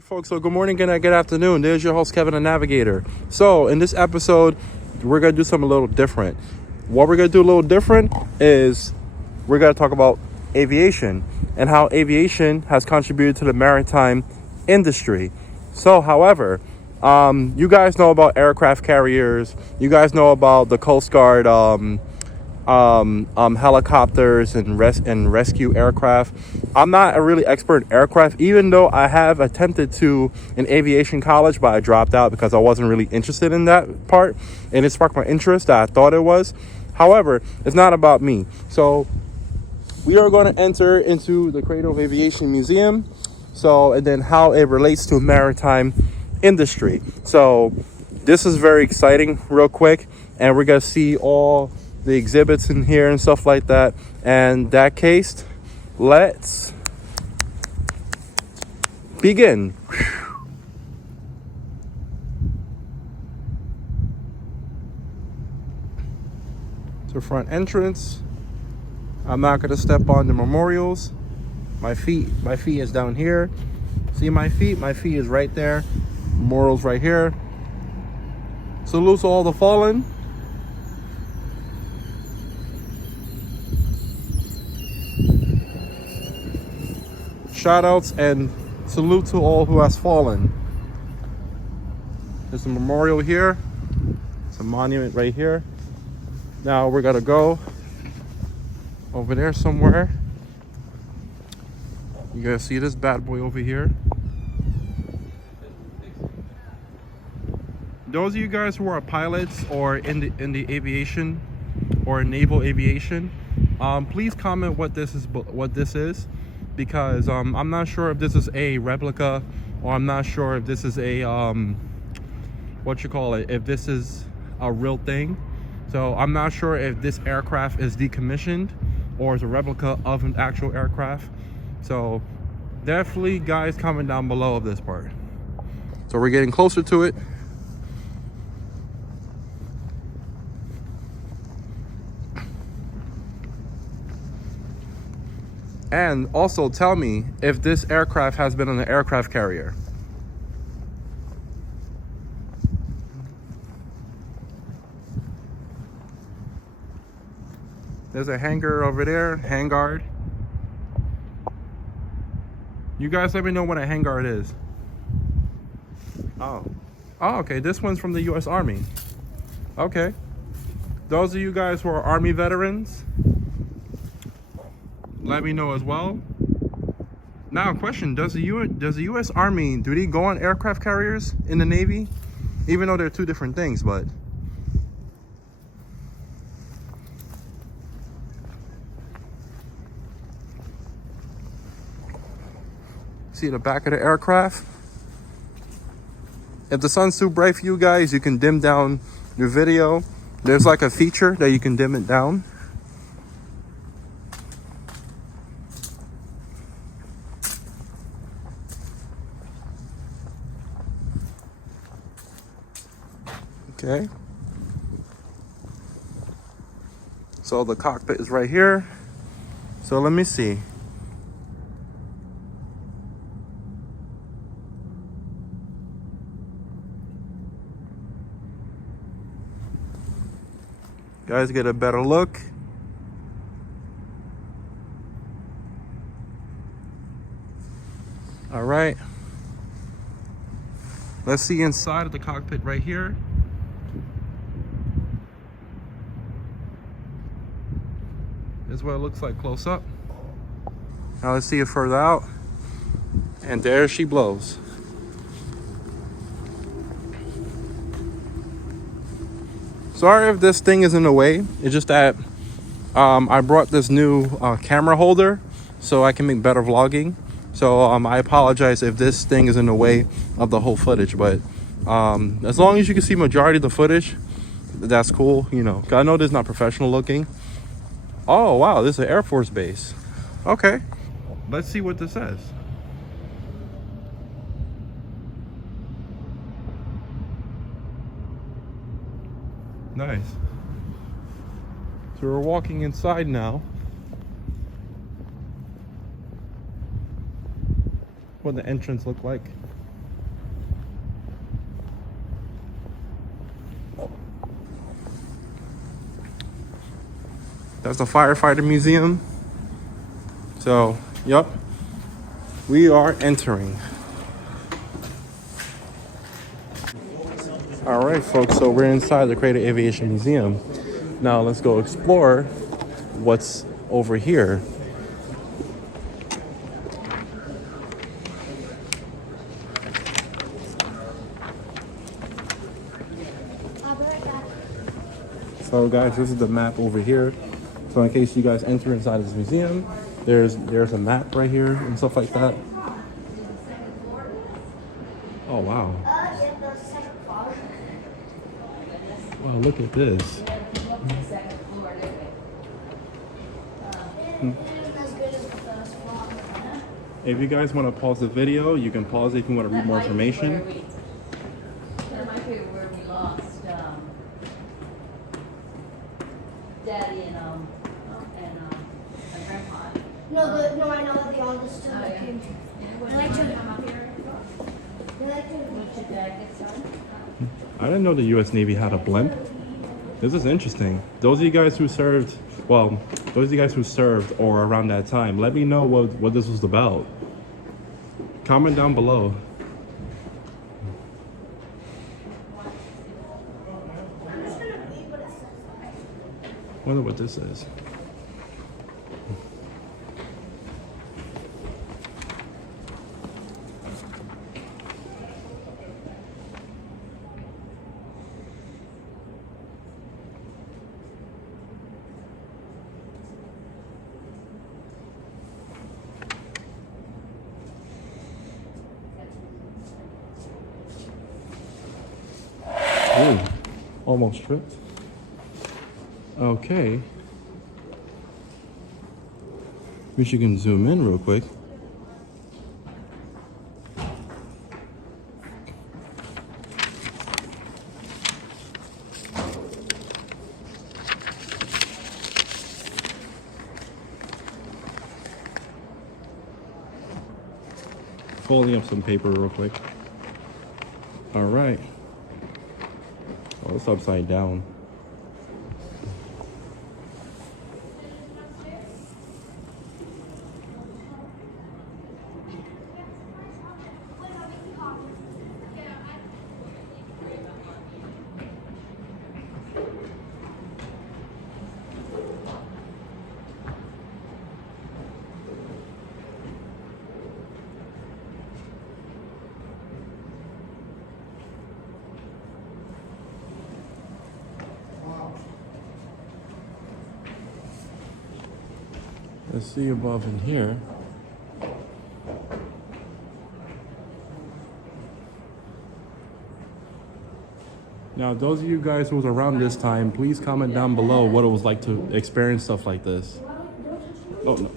right, folks, so good morning and good afternoon. There's your host, Kevin, the Navigator. So in this episode, we're going to do something a little different. What we're going to do a little different is we're going to talk about aviation and how aviation has contributed to the maritime industry. So, however, you guys know about aircraft carriers. You guys know about the Coast Guard helicopters and rescue aircraft. I'm not a really expert in aircraft, even though I have attempted to in aviation college, but I dropped out because I wasn't really interested in that part, and it sparked my interest that I thought it was. However, it's not about me. So we are going to enter into the Cradle of Aviation Museum, and then how it relates to maritime industry. So this is very exciting, real quick, and we're going to see all the exhibits in here and stuff like that. And that case, let's begin. To front entrance. I'm not gonna step on the memorials. My feet is down here. See my feet? My feet is right there. Memorials right here. Salute to all the fallen. Shout outs and salute to all who has fallen. There's a memorial here. It's a monument right here. Now we're gonna go over there somewhere. You guys see this bad boy over here? Those of you guys who are pilots or in the aviation or naval aviation, please comment what this is. Because I'm not sure if this is a replica, or I'm not sure if this is a if this is a real thing. So I'm not sure if this aircraft is decommissioned or is a replica of an actual aircraft. So definitely, guys, comment down below of this part. So we're getting closer to it. And also tell me if this aircraft has been on an aircraft carrier. There's a hangar over there, hangar. You guys let me know what a hangar is. Oh, okay, this one's from the U.S. Army. Okay. Those of you guys who are Army veterans, let me know as well. Now, question: does the U.S. Army, do they go on aircraft carriers in the Navy? Even though they're two different things, but see the back of the aircraft. If the sun's too bright for you guys, you can dim down your video. There's like a feature that you can dim it down. Okay, so the cockpit is right here. So let me see. Guys, get a better look. All right, let's see inside of the cockpit right here. This is what it looks like close up. Now let's see it further out. And there she blows. Sorry if this thing is in the way. It's just that I brought this new camera holder so I can make better vlogging. So I apologize if this thing is in the way of the whole footage. But as long as you can see majority of the footage, that's cool. You know, I know this is not professional looking. Oh, wow, this is an Air Force Base. Okay, let's see what this says. Nice. So we're walking inside now. What the entrance look like. That's the firefighter museum. So, yep, we are entering. All right, folks, so we're inside the Cradle of Aviation Museum. Now let's go explore what's over here. So guys, this is the map over here. So in case you guys enter inside this museum, there's a map right here and stuff like that. Oh wow. Wow, look at this. If you guys want to pause the video, you can pause it if you want to read more information. That might be where we lost Daddy and Grandpa. No, I know that they all just took the came. They like to come up here. They like to. What your dad gets on? I didn't know the U.S. Navy had a blimp. This is interesting. Those of you guys who served, well, those of you guys who served or around that time, let me know what this was about. Comment down below. Wonder what this is. Ooh, almost tripped. Okay. Wish you can zoom in real quick. Folding up some paper real quick. All right. Oh, it's upside down. Let's see above in here. Now, those of you guys who was around this time, please comment down below what it was like to experience stuff like this. Oh, no.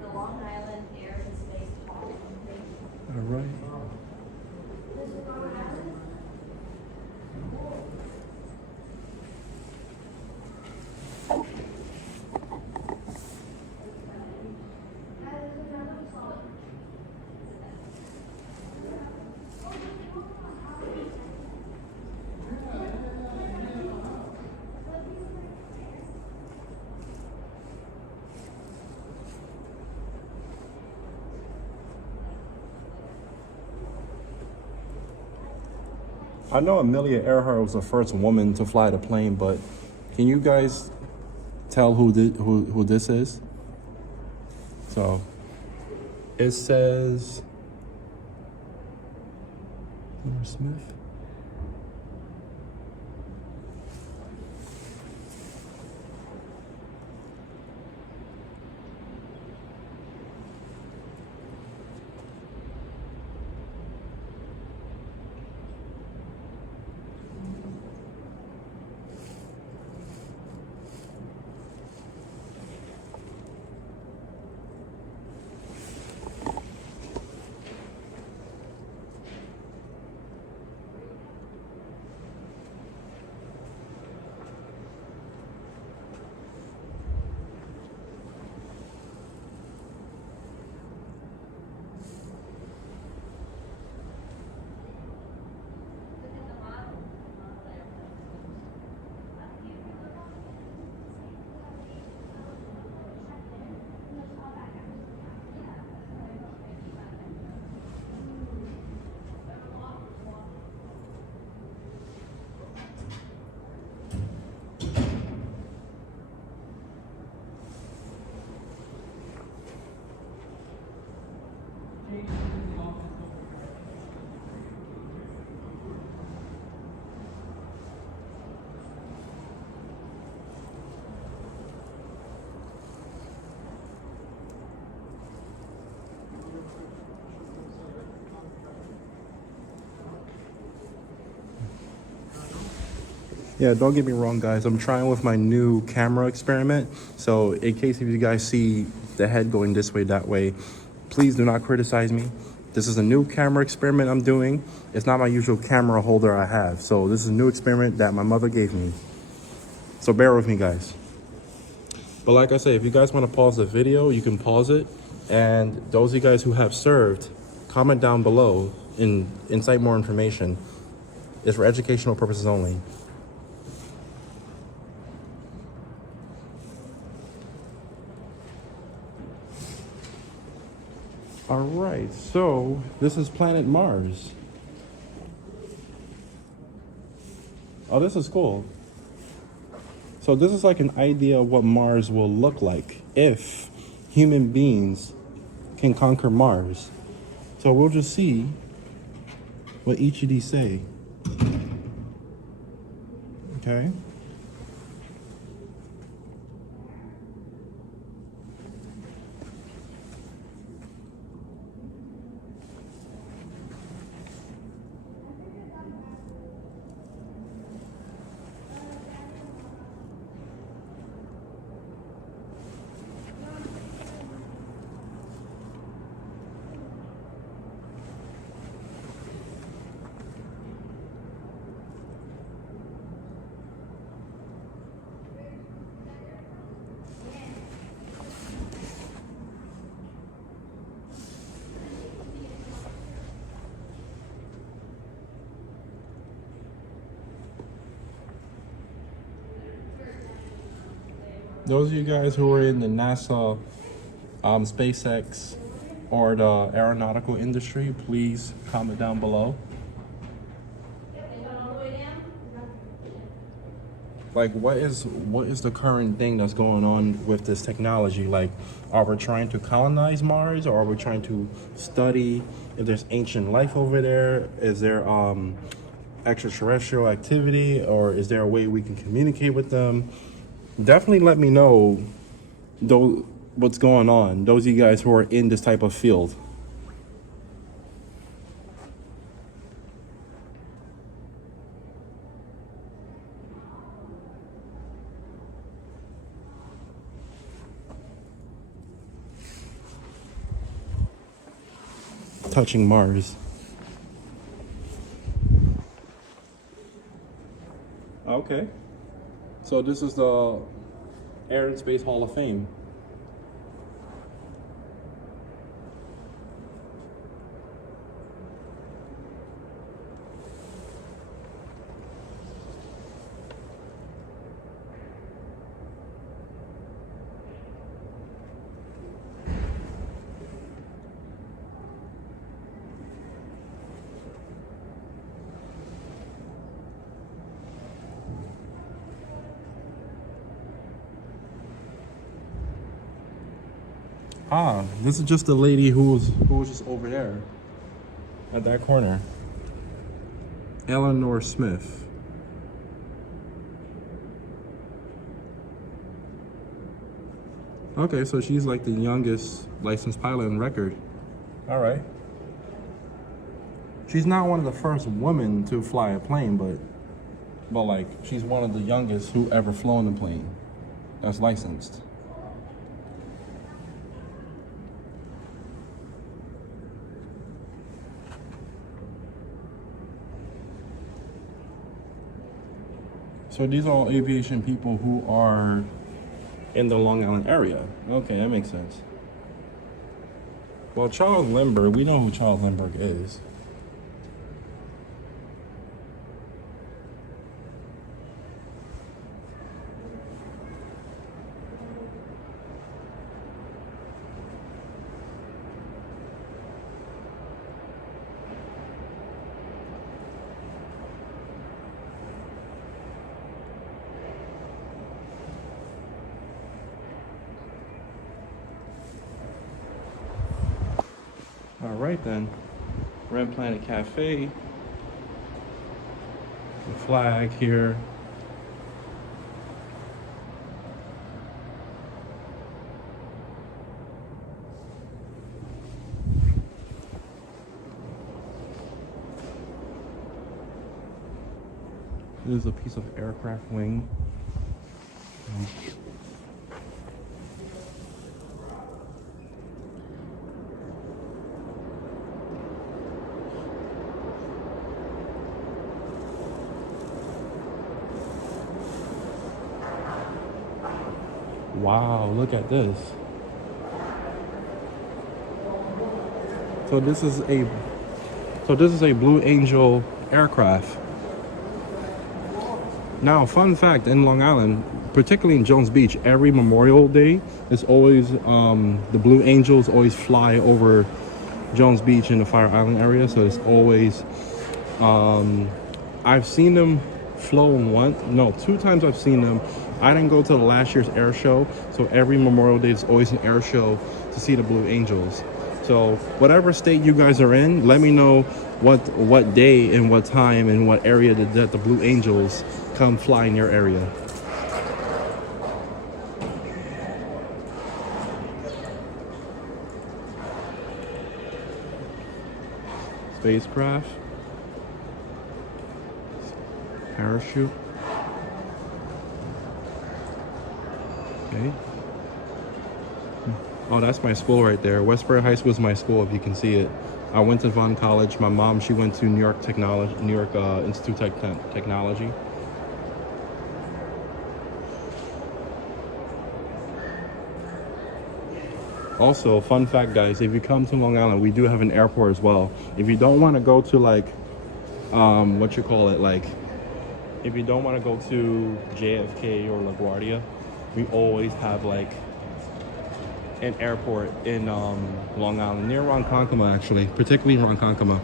The Long Island Air and Space Hall. All right. I know Amelia Earhart was the first woman to fly the plane, but can you guys tell who this is? So it says Smith. Yeah, don't get me wrong, guys. I'm trying with my new camera experiment. So in case if you guys see the head going this way, that way, please do not criticize me. This is a new camera experiment I'm doing. It's not my usual camera holder I have. So this is a new experiment that my mother gave me. So bear with me, guys. But like I say, if you guys want to pause the video, you can pause it. And those of you guys who have served, comment down below and incite more information. It's for educational purposes only. All right, so this is planet Mars. Oh, this is cool. So this is like an idea of what Mars will look like if human beings can conquer Mars. So we'll just see what each of these say. Okay. Those of you guys who are in the NASA, SpaceX, or the aeronautical industry, please comment down below. Like, what is the current thing that's going on with this technology? Like, are we trying to colonize Mars, or are we trying to study if there's ancient life over there? Is there extraterrestrial activity, or is there a way we can communicate with them? Definitely let me know what's going on, those of you guys who are in this type of field. Touching Mars. Okay. So this is the Air and Space Hall of Fame. Ah, this is just the lady who was just over there at that corner. Eleanor Smith. Okay, so she's like the youngest licensed pilot in record. All right. She's not one of the first women to fly a plane, but like she's one of the youngest who ever flown a plane that's licensed. So these are all aviation people who are in the Long Island area. Okay, that makes sense. Well, Charles Lindbergh, we know who Charles Lindbergh is. All right then, Red Planet Cafe, the flag here. This is a piece of aircraft wing. Wow, look at this. So this is a Blue Angel aircraft. Now, fun fact, in Long Island, particularly in Jones Beach, every Memorial Day is always the Blue Angels always fly over Jones Beach in the Fire Island area. So it's always I've seen them flown two times I've seen them. I didn't go to the last year's air show, so every Memorial Day is always an air show to see the Blue Angels. So whatever state you guys are in, let me know what day and what time and what area that the Blue Angels come fly in your area. Spacecraft, parachute. Okay. Oh, that's my school right there. Westbury High School is my school, if you can see it. I went to Vaughn College. My mom, she went to New York Institute of Technology. Also, fun fact, guys, if you come to Long Island, we do have an airport as well. If you don't want to go to like, if you don't want to go to JFK or LaGuardia, we always have like an airport in Long Island, near Ronkonkoma actually, particularly Ronkonkoma.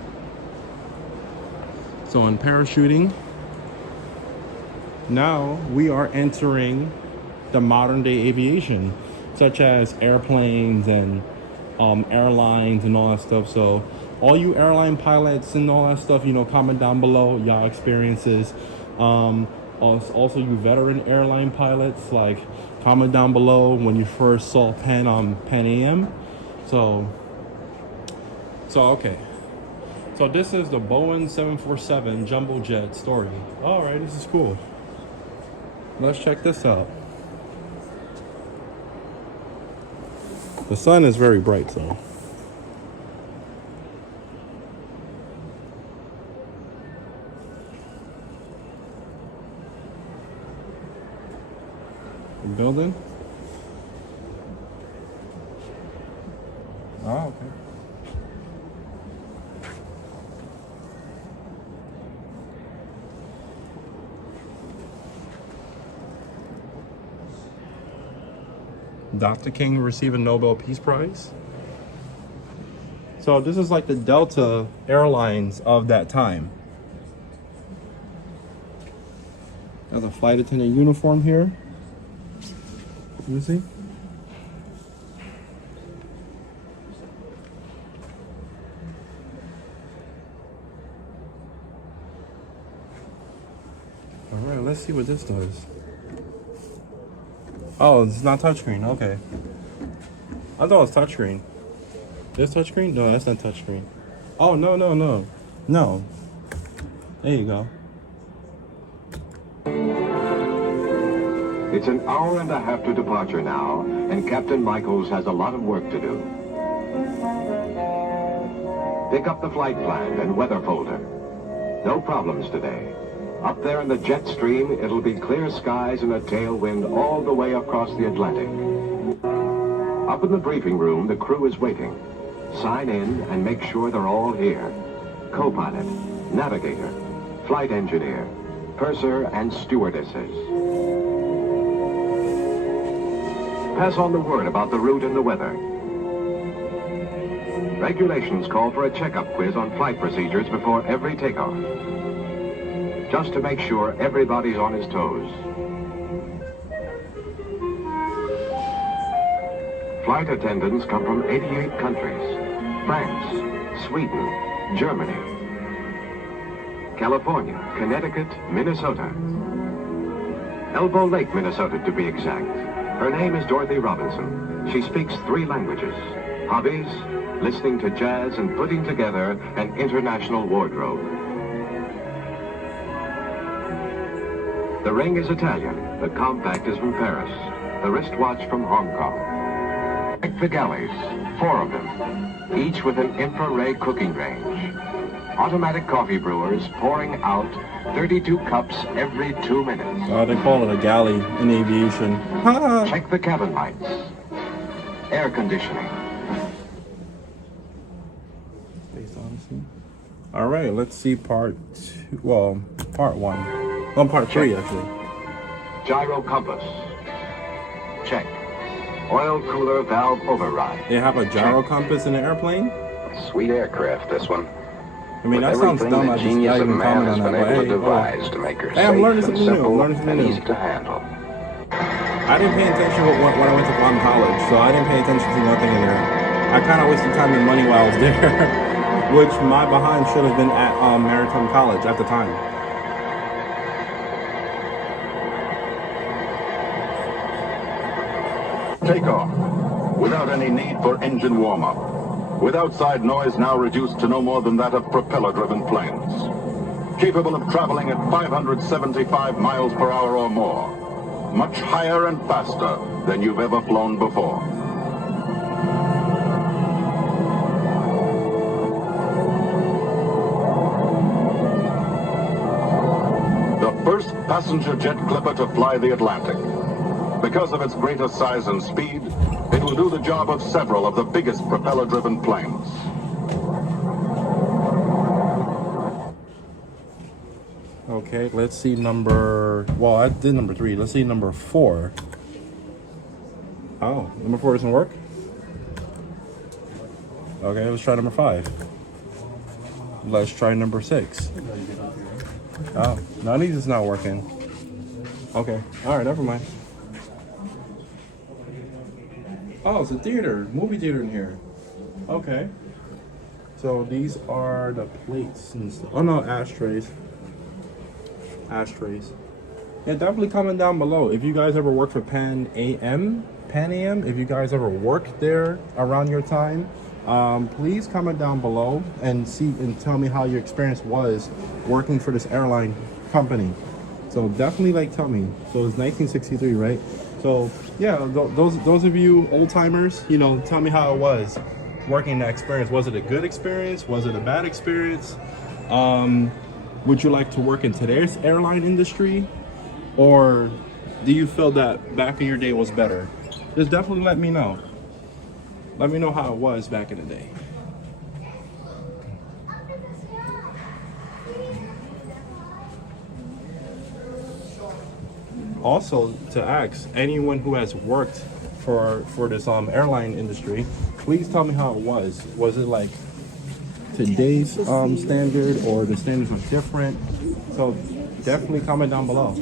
So in parachuting, now we are entering the modern day aviation, such as airplanes and airlines and all that stuff. So all you airline pilots and all that stuff, you know, comment down below y'all experiences. Also you veteran airline pilots, like comment down below when you first saw Pan on Pan AM. So okay. So this is the Boeing 747 jumbo jet story. All right, this is cool. Let's check this out. The sun is very bright, so. Building? Oh, okay. Dr. King received a Nobel Peace Prize. So this is like the Delta Airlines of that time. There's a flight attendant uniform here. You see? All right, let's see what this does. Oh, it's not touchscreen. Okay. I thought it was touchscreen. This touchscreen? No, that's not touchscreen. Oh, no. No. There you go. It's an hour and a half to departure now, and Captain Michaels has a lot of work to do. Pick up the flight plan and weather folder. No problems today. Up there in the jet stream, it'll be clear skies and a tailwind all the way across the Atlantic. Up in the briefing room, the crew is waiting. Sign in and make sure they're all here. Co-pilot, navigator, flight engineer, purser, and stewardesses. Pass on the word about the route and the weather. Regulations call for a checkup quiz on flight procedures before every takeoff, just to make sure everybody's on his toes. Flight attendants come from 88 countries: France, Sweden, Germany, California, Connecticut, Minnesota. Elbow Lake, Minnesota, to be exact. Her name is Dorothy Robinson. She speaks 3 languages. Hobbies: listening to jazz and putting together an international wardrobe. The ring is Italian, the compact is from Paris, the wristwatch from Hong Kong. Check the galleys, 4 of them, each with an infrared cooking range. Automatic coffee brewers pouring out 32 cups every 2 minutes. They call it a galley in aviation. Check the cabin lights. Air conditioning. All right, let's see part 2. Well, part 1. Well, part 3 actually. Gyro compass. Check. Oil cooler valve override. They have a gyro compass in the airplane? Sweet aircraft, this one. I mean, that sounds dumb. The I just genius not of even man comment has on been that. able But to devise to make her hey, I'm safe learning and something new. I'm simple learning something and new. easy to handle. I didn't pay attention when I went to Guam College, so I didn't pay attention to nothing in there. I kind of wasted time and money while I was there, which my behind should have been at Maritime College at the time. Takeoff, without any need for engine warm-up, with outside noise now reduced to no more than that of propeller-driven planes. Capable of traveling at 575 miles per hour or more, much higher and faster than you've ever flown before. The first passenger jet clipper to fly the Atlantic. Because of its greater size and speed, it will do the job of several of the biggest propeller-driven planes. Okay, let's see number... Well, I did number 3. Let's see number 4. Oh, number 4 doesn't work? Okay, let's try number 5. Let's try number 6. Oh, none of these is not working. Okay, alright, never mind. Oh, it's a theater, movie theater in here. Okay. So these are the plates and stuff. Oh no, ashtrays. Ashtrays. Yeah, definitely comment down below if you guys ever work for Pan AM. If you guys ever worked there around your time, please comment down below and tell me how your experience was working for this airline company. So definitely tell me. So it's 1963, right? So yeah, those of you old timers, tell me how it was working that experience. Was it a good experience? Was it a bad experience? Would you like to work in today's airline industry, or do you feel that back in your day was better? Just definitely let me know. Let me know how it was back in the day. Also, to ask anyone who has worked for this airline industry, please tell me how it was. Was it like today's standard, or the standards are different? So definitely comment down below.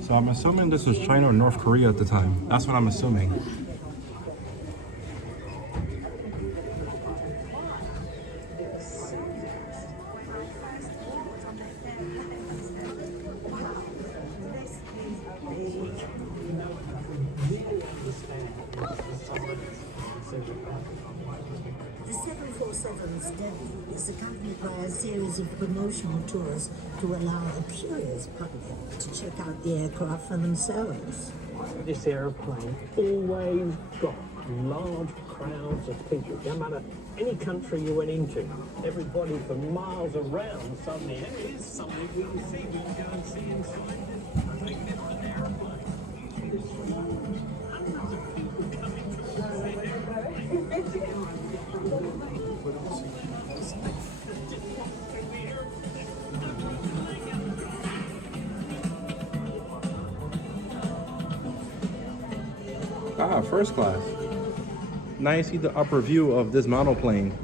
So I'm assuming this was China or North Korea at the time. That's what I'm assuming. The 747's debut is accompanied by a series of promotional tours to allow a curious public to check out the aircraft for themselves. This airplane always got large crowds of people. No matter any country you went into, everybody for miles around suddenly, it is something we can see. We can go and see inside this magnificent airplane. Hundreds of people coming to see the airplane. Ah, first class. Now you see the upper view of this monoplane.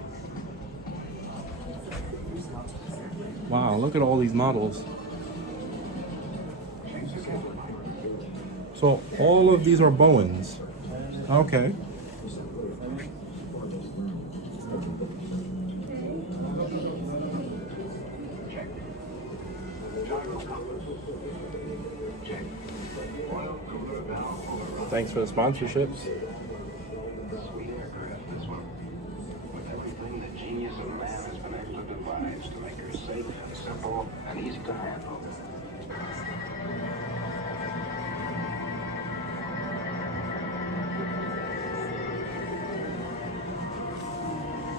Wow, look at all these models. So all of these are Bowens. Okay. Thanks for the sponsorships. Sweet aircraft, this one. With everything the genius of man has been able to devise to make her safe, simple, and easy to handle.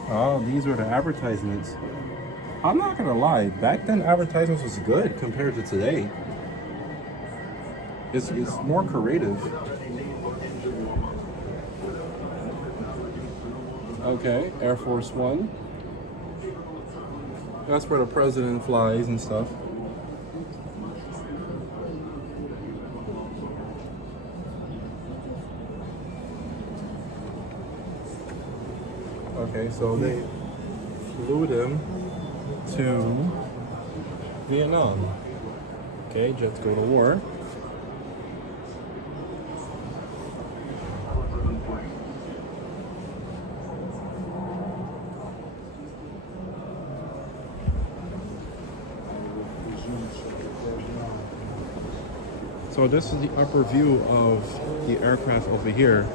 Oh, these were the advertisements. I'm not gonna lie, back then advertisements was good compared to today. It's more creative. Okay, Air Force One. That's where the president flies and stuff. Okay, so they flew them to Vietnam. Okay, jets go to war. So this is the upper view of the aircraft over here.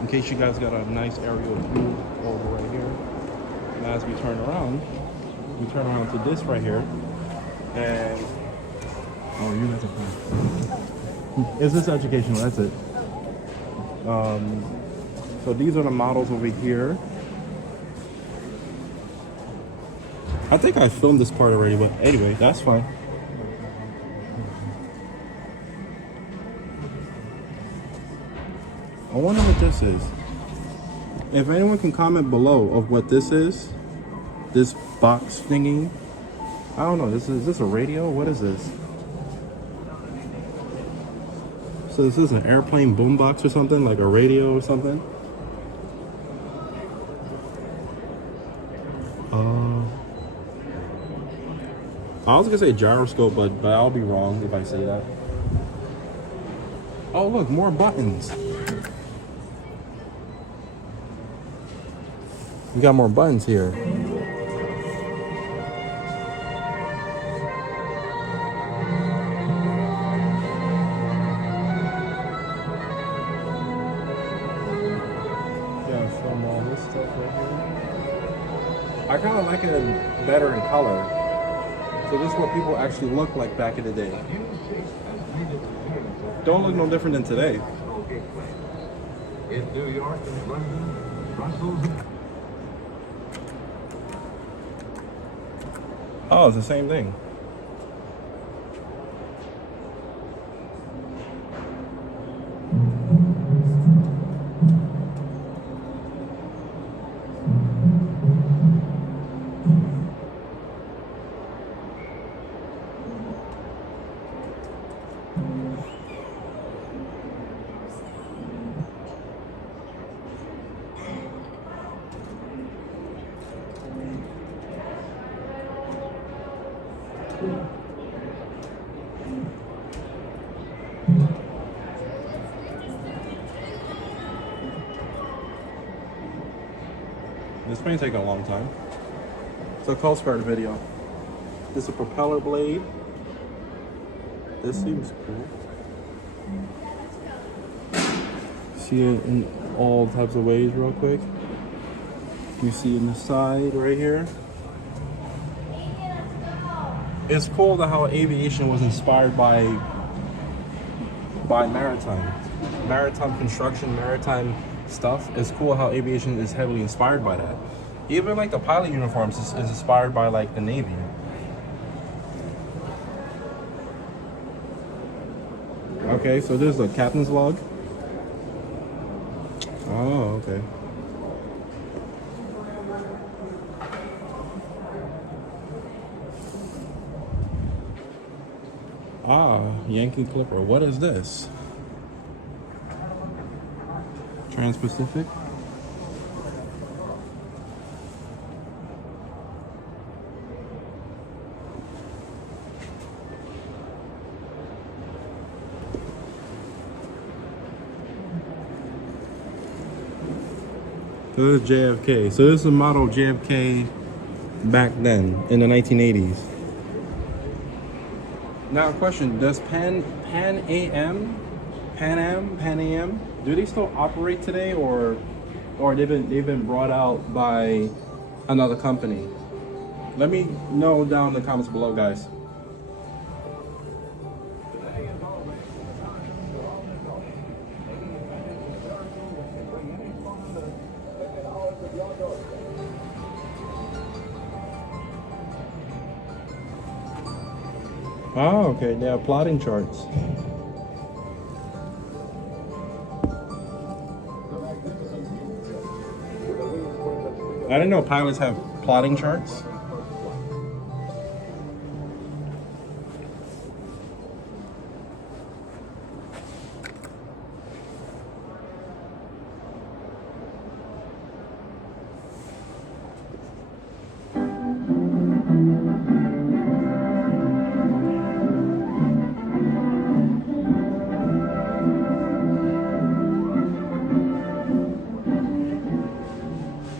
In case you guys got a nice aerial view over right here. And as we turn around to this right here. And oh, you guys are fine. It's just educational, that's it. So these are the models over here. I think I filmed this part already, but anyway, that's fine. I wonder what this is. If anyone can comment below of what this is, this box thingy. I don't know, is this a radio? What is this? So this is an airplane boombox or something, like a radio or something? I was gonna say gyroscope, but I'll be wrong if I say that. Oh look, more buttons. We got more buttons here. Yeah, film all this stuff right here. I kind of like it better in color. So this is what people actually look like back in the day. Don't look no different than today. In New York and London, Brussels. Oh, it's the same thing. This may take a long time. It's a Coast Guard video. This is a propeller blade. This seems cool. See it in all types of ways real quick. You see in the side right here. It's cool that how aviation was inspired by maritime. Maritime construction, maritime stuff. It's cool how aviation is heavily inspired by that. Even like the pilot uniforms is inspired by like the Navy. Okay, so this is a captain's log. Oh, okay. Ah, Yankee Clipper. What is this? Trans-Pacific? So this is JFK. So this is a model JFK back then in the 1980s. Now, question: does Pan Am, do they still operate today, or they've been brought out by another company? Let me know down in the comments below, guys. Oh, okay. They have plotting charts. I didn't know pilots have plotting charts.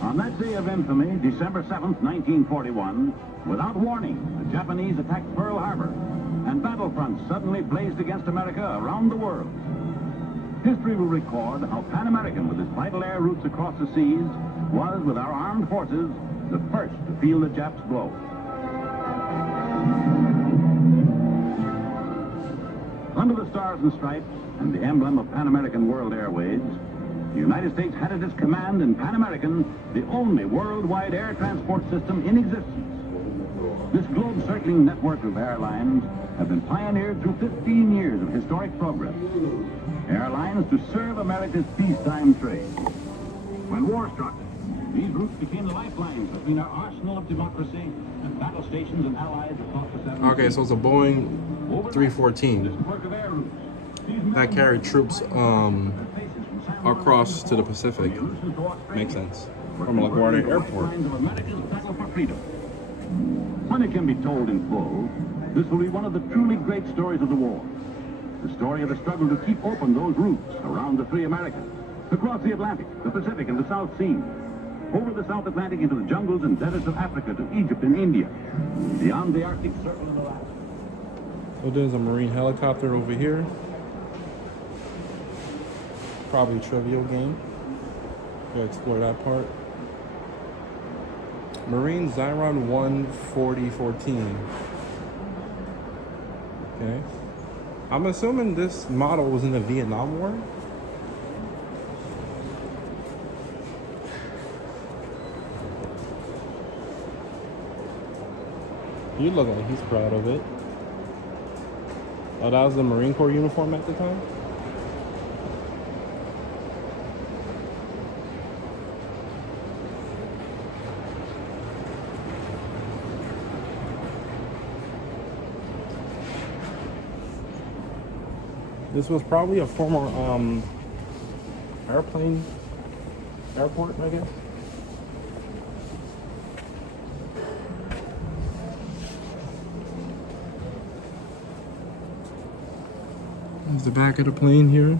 On that day of infamy, December 7th, 1941, without warning, the Japanese attacked Pearl Harbor, and battlefronts suddenly blazed against America around the world. History will record how Pan American, with its vital air routes across the seas, was, with our armed forces, the first to feel the Japs' blow. Under the Stars and Stripes and the emblem of Pan American World Airways, the United States had at its command in Pan American the only worldwide air transport system in existence. This globe-circling network of airlines have been pioneered through 15 years of historic progress. Airlines to serve America's peacetime trade. When war struck, these routes became the lifelines between our arsenal of democracy and battle stations and allies across the seven seas. Okay, so it's a Boeing 314 that carried troops across to the Pacific. Makes sense. From LaGuardia Airport. When it can be told in full, this will be one of the truly great stories of the war. The story of the struggle to keep open those routes around the free Americas, across the Atlantic, the Pacific, and the South Seas, over the South Atlantic into the jungles and deserts of Africa to Egypt and India, beyond the Arctic Circle and Alaska. So there's a Marine helicopter over here. Probably a trivial game. We'll explore that part. Marine Xiron 14014. Okay. I'm assuming this model was in the Vietnam War. You look like he's proud of it. Oh, that was the Marine Corps uniform at the time? This was probably a former airport, I guess. There's the back of the plane here.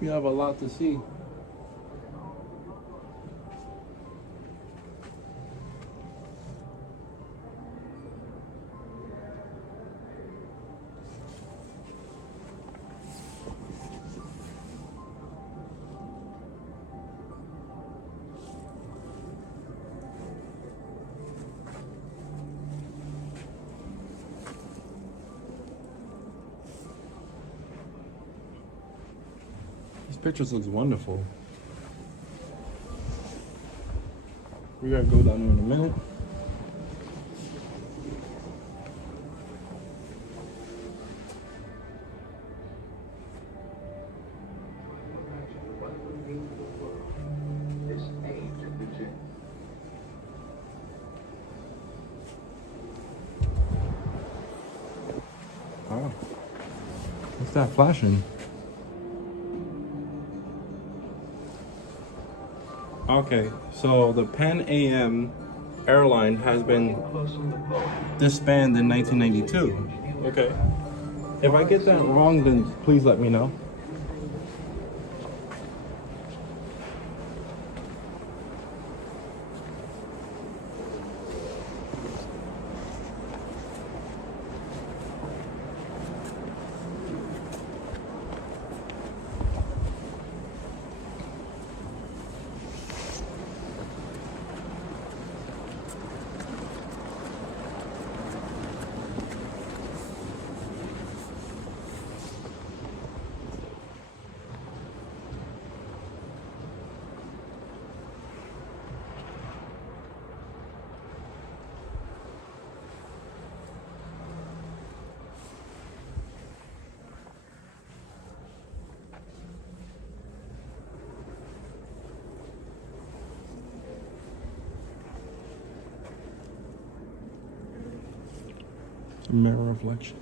We have a lot to see. Pictures looks wonderful. We gotta go down there in a minute. Oh, what's that flashing? Okay, so the Pan Am airline has been disbanded in 1992. Okay. If I get that wrong, then please let me know. Mirror reflection.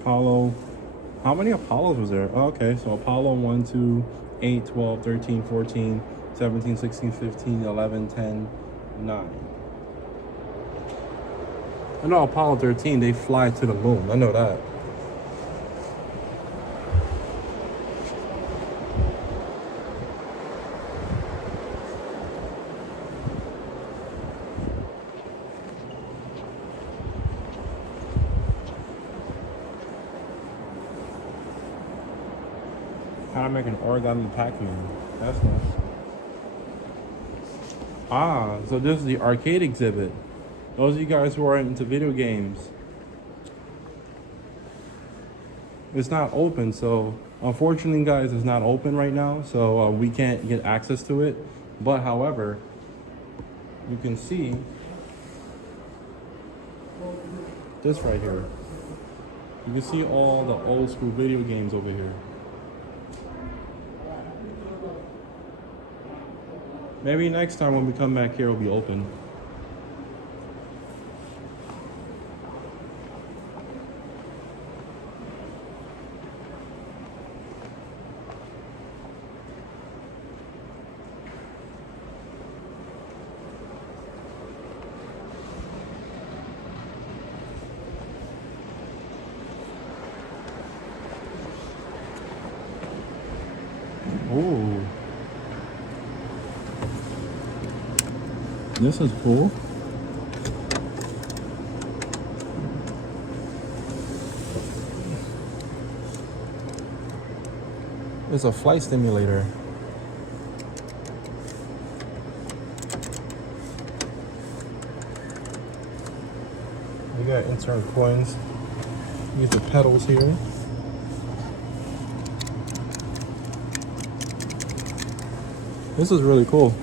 Apollo. How many Apollos was there? Oh, okay, so Apollo 1, 2, 8, 12, 13, 14, 17, 16, 15, 11, 10, 9. I know Apollo 13, they fly to the moon. I know that. How to make an origami Pac-Man. That's nice. Ah, so this is the arcade exhibit. Those of you guys who are into video games. It's not open, so unfortunately, guys, it's not open right now, so we can't get access to it. But however, you can see this right here. You can see all the old school video games over here. Maybe next time when we come back here, it'll be open. Ooh. This is cool. It's a flight simulator. We got internal coins. Use the pedals here. This is really cool.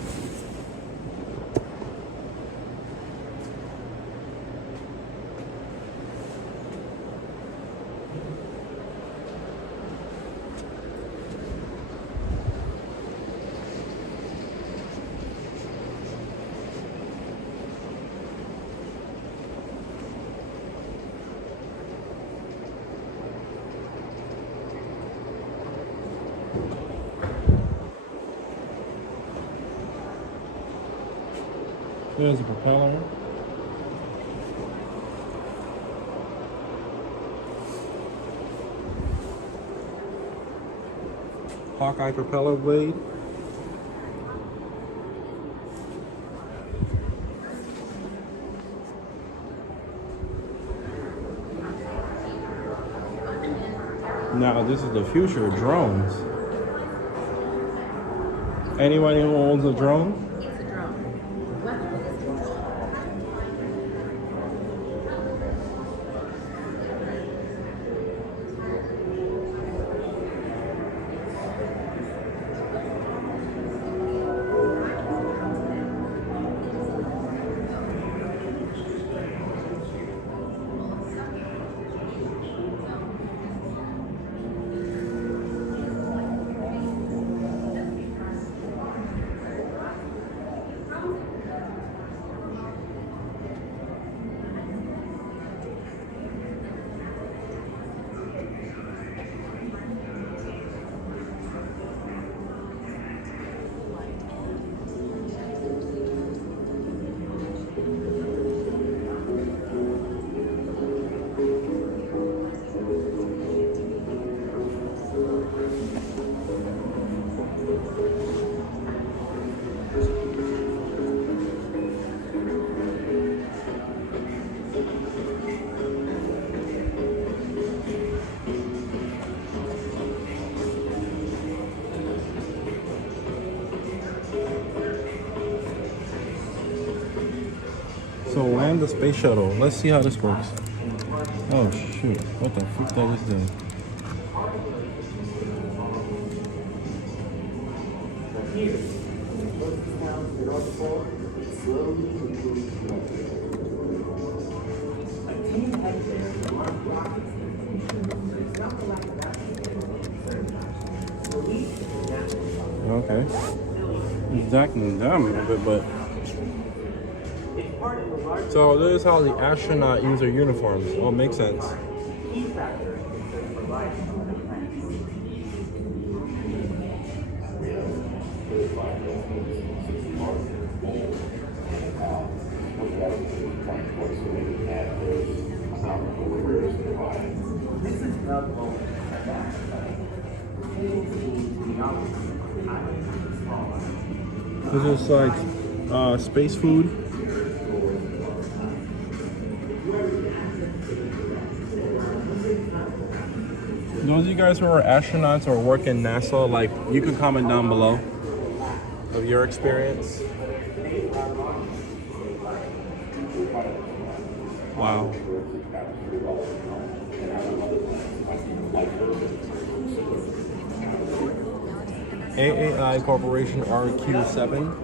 There's a propeller. Hawkeye propeller blade. Now this is the future of drones. Anybody who owns a drone? It's a drone. What is space shuttle. Let's see how this works. Oh shoot! What the fuck that is doing? Okay. It's jacking down a little bit, but so this is how the astronaut use their uniforms. Oh, makes sense. This is like space food. Those of you guys who are astronauts or work in NASA, like, you can comment down below of your experience. Wow. AAI Corporation RQ7.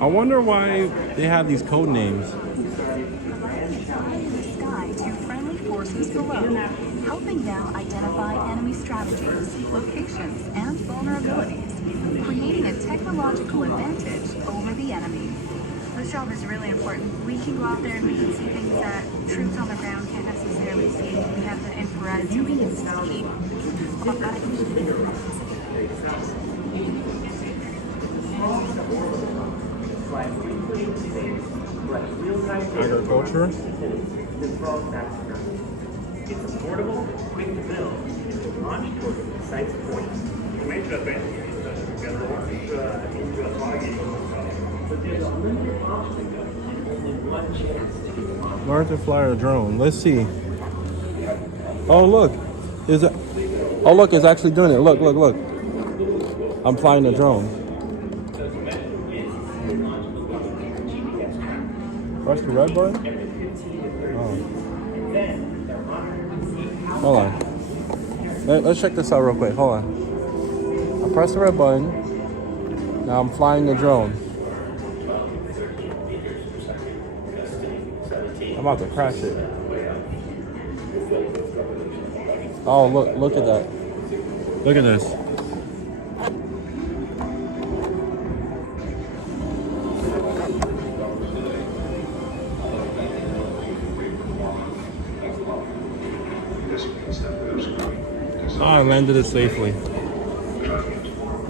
I wonder why they have these code names. Sky to friendly forces below, helping them identify enemy strategies, locations, and vulnerabilities, creating a technological advantage over the enemy. This job is really important. We can go out there and we can see things that troops on the ground can't necessarily see. We have the infrared, so we can see. Agriculture. It's affordable, quick to build, and launch toward the precise points. Learn to fly a drone. Let's see. Oh look, is it? Oh look, it's actually doing it. Look, look, look. I'm flying a drone. Press the red button. Oh. Hold on. Let's check this out real quick. Hold on. I press the red button. Now I'm flying the drone. I'm about to crash it. Oh, look at that. Look at this. Oh, I landed it safely.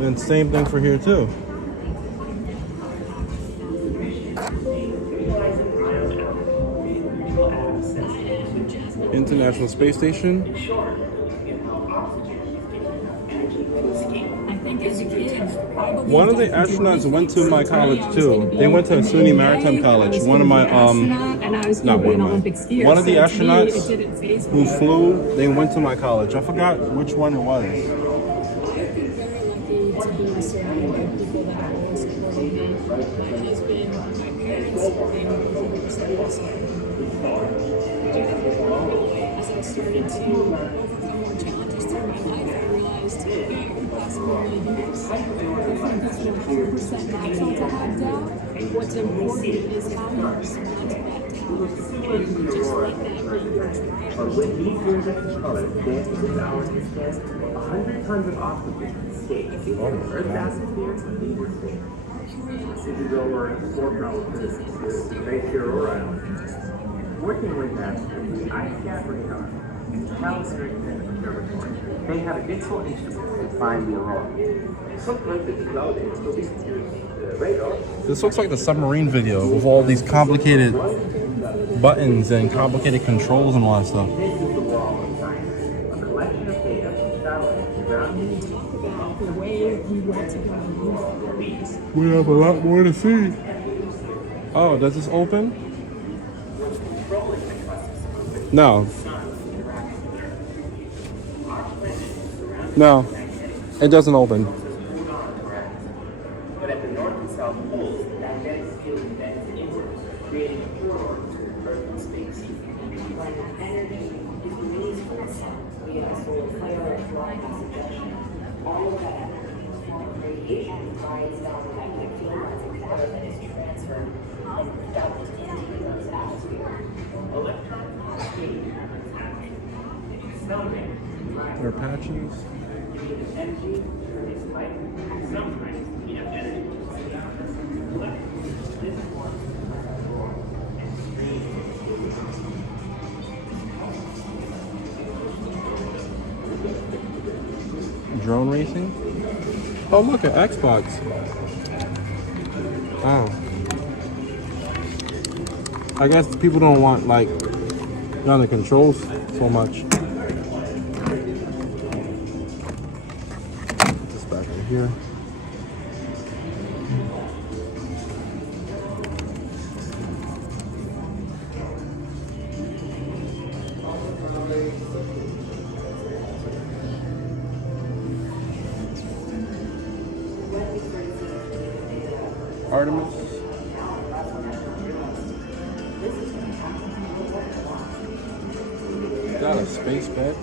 And same thing for here too. International Space Station. One of the astronauts went to my college too. They went to SUNY Maritime College. One of my not one of my. One of the astronauts who flew, they went to my college. I forgot which one it was. As I started to overcome more challenges through my life, I realized it could possibly really do this. If you can 100% natural to have doubt, what's important is how you respond to that doubt. And just like that, With these years of color dancing with our distance, 100 tons of oxygen escape the Earth's atmosphere to leave your state. This is over 4 kilometers to Base Hero Island. Working with that, the ice cap radar and telescopic observatory, they have a digital instrument to find the aurora. Sometimes it's clouded, so this is radar. This looks like the submarine video with all these complicated buttons and complicated controls and all that stuff. This is the wall of science, a collection of data from satellites around talk about the way we want to go. We have a lot more to see. Oh, does this open? No. No, it doesn't open. But at the north and south poles, magnetic field events enter, creating a corridor Their patches. Drone racing. Oh, look at Xbox. Oh. I guess people don't want like none of the controls so much. Put this back in here. Artemis. Got a space bed.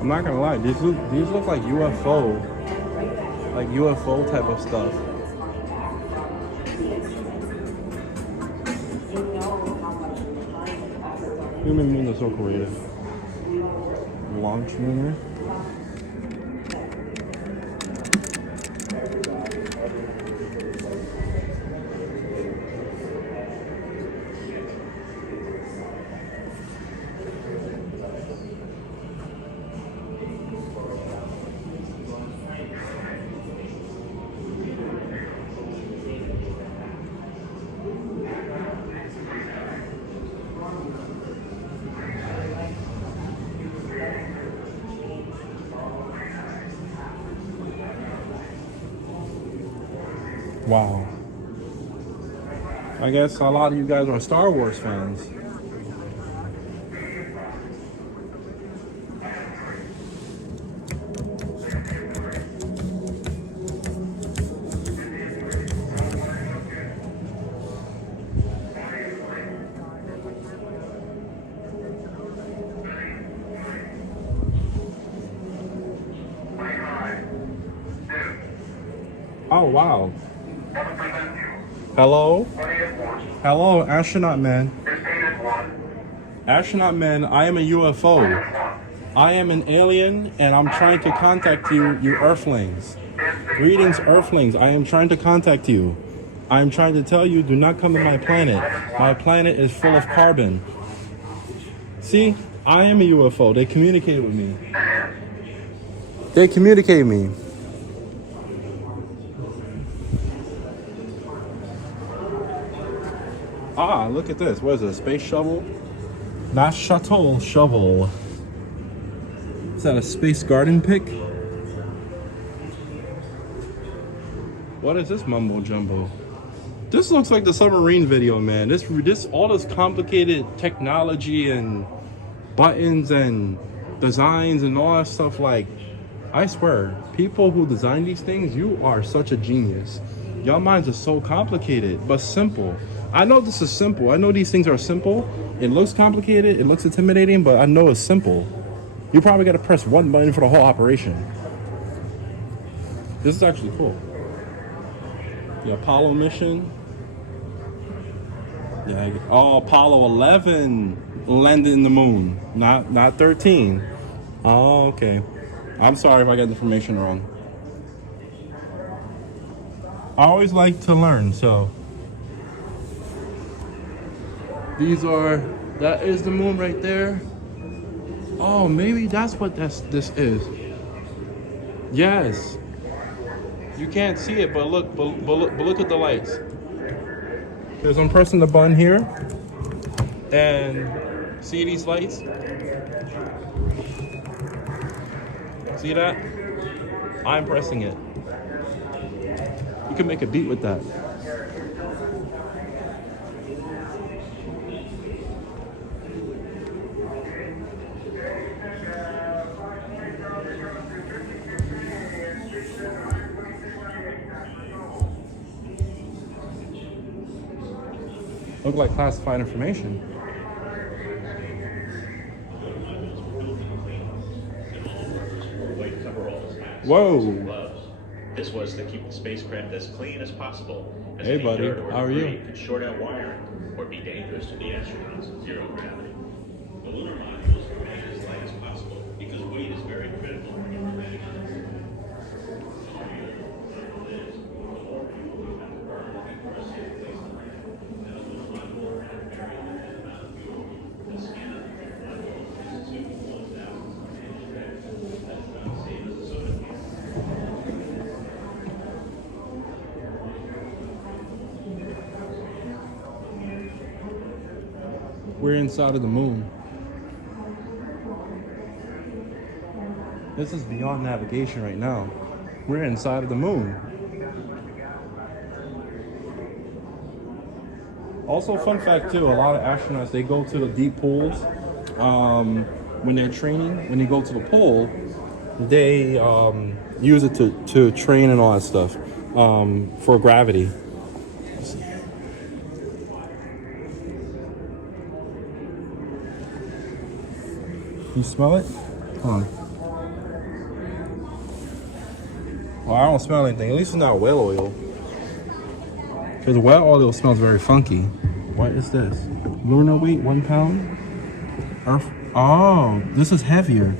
I'm not gonna lie, these look like UFO type of stuff. Human moon is so creative. Launch lunar. Wow. I guess a lot of you guys are Star Wars fans. Oh, wow. Hello? Hello, astronaut man. Astronaut man, I am a UFO. I am an alien and I'm trying to contact you, you Earthlings. Greetings, Earthlings. I am trying to contact you. I am trying to tell you, do not come to my planet. My planet is full of carbon. See, I am a UFO. They communicated with me. They communicated with me. Ah, look at this. What is it? A space shovel? Not shuttle, shovel. Is that a space garden pick? What is this mumbo jumbo? This looks like the submarine video, man. This all this complicated technology and buttons and designs and all that stuff. Like, I swear, people who design these things, you are such a genius. Your minds are so complicated, but simple. I know this is simple. I know these things are simple. It looks complicated, it looks intimidating, but I know it's simple. You probably got to press one button for the whole operation. This is actually cool. The Apollo mission. Yeah. Oh, Apollo 11 landed in the moon, not 13. Oh, okay. I'm sorry if I got the information wrong. I always like to learn, so. That is the moon right there. Oh, maybe that's what this is. Yes. You can't see it, but look at the lights. Because I'm pressing the button here, and see these lights? See that? I'm pressing it. You can make a beat with that. Look like classified information. White coveralls, hats, Whoa. and gloves. This was to keep the spacecraft as clean as possible, as Hey, any buddy. dirt or How are debris you? could short out wiring or be dangerous to the astronauts in zero gravity. The lunar modules were made as light as possible because weight is very critical. We're inside of the moon. This is beyond navigation right now. We're inside of the moon. Also, fun fact too, a lot of astronauts, they go to the deep pools when they're training. When they go to the pool, they use it to train and all that stuff for gravity. You smell it? Hold on. Well, I don't smell anything. At least it's not whale oil. Because whale oil smells very funky. What is this? Lunar weight, 1 pound? Earth. Oh, this is heavier.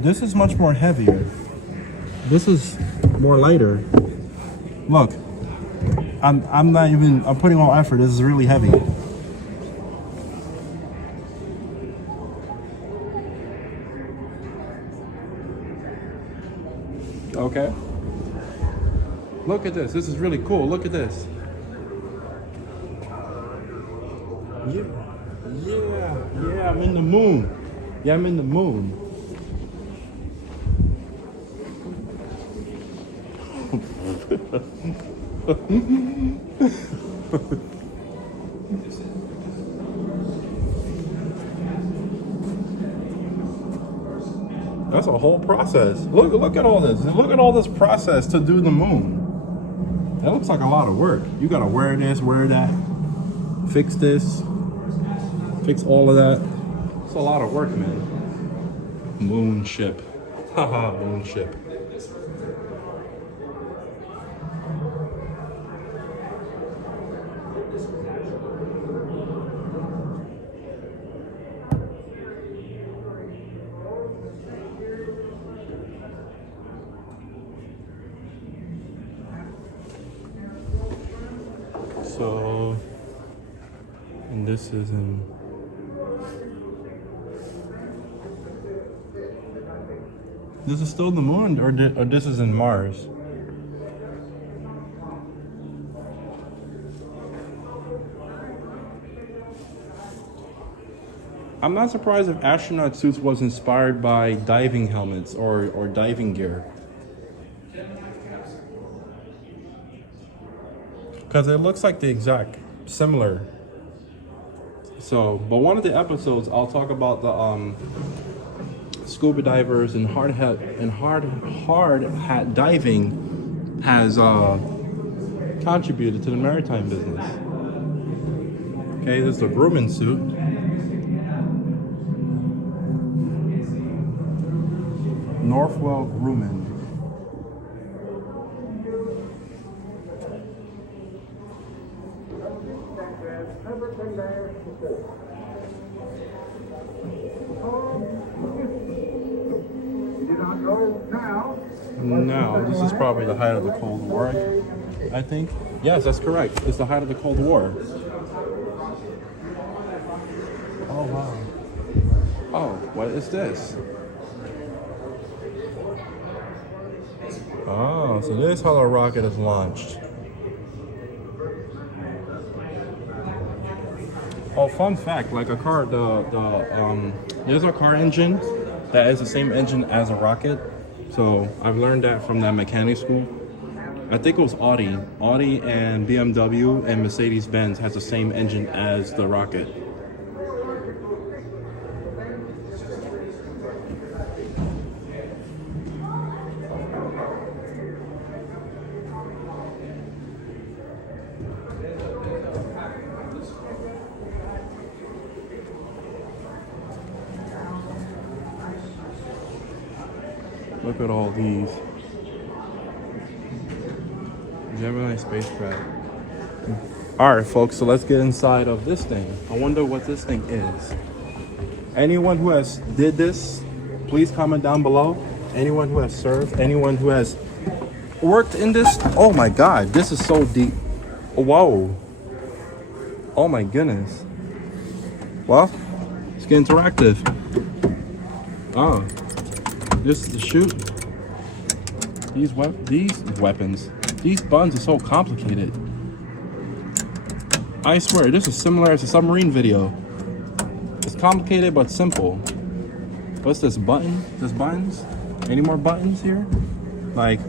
This is much more heavier. This is more lighter. Look. I'm not even, I'm putting all effort. This is really heavy. Okay. Look at this. This is really cool. Look at this. Yeah, I'm in the moon. Yeah, I'm in the moon. That's a whole process. Look at all this. Look at all this process to do the moon. That looks like a lot of work. You gotta wear this, wear that, fix this, fix all of that. It's a lot of work, man. Moon ship. Haha, moon ship. So, and this is in, this is still the moon, or this is in Mars? I'm not surprised if astronaut suits was inspired by diving helmets or diving gear. Because it looks like the exact similar. So, but one of the episodes I'll talk about the scuba divers and hard hat diving has contributed to the maritime business. Okay, this is the Grumman suit. Northwell Grumman. No, this is probably the height of the Cold War, I think. Yes, that's correct. It's the height of the Cold War. Oh, wow. Oh, what is this? Oh, so this is how the rocket is launched. Oh, fun fact, like a car, there's a car engine that is the same engine as a rocket. So I've learned that from that mechanic school. I think it was Audi. Audi and BMW and Mercedes-Benz has the same engine as the rocket. Look at all these. Gemini spacecraft. Alright folks, so let's get inside of this thing. I wonder what this thing is. Anyone who has did this, please comment down below. Anyone who has served, anyone who has worked in this. Oh my god, this is so deep. Whoa. Oh my goodness. Well, let's get interactive. Oh. This is the chute. These weapons. These buttons are so complicated. I swear, this is similar as a submarine video. It's complicated but simple. What's this button? There's buttons? Any more buttons here? Like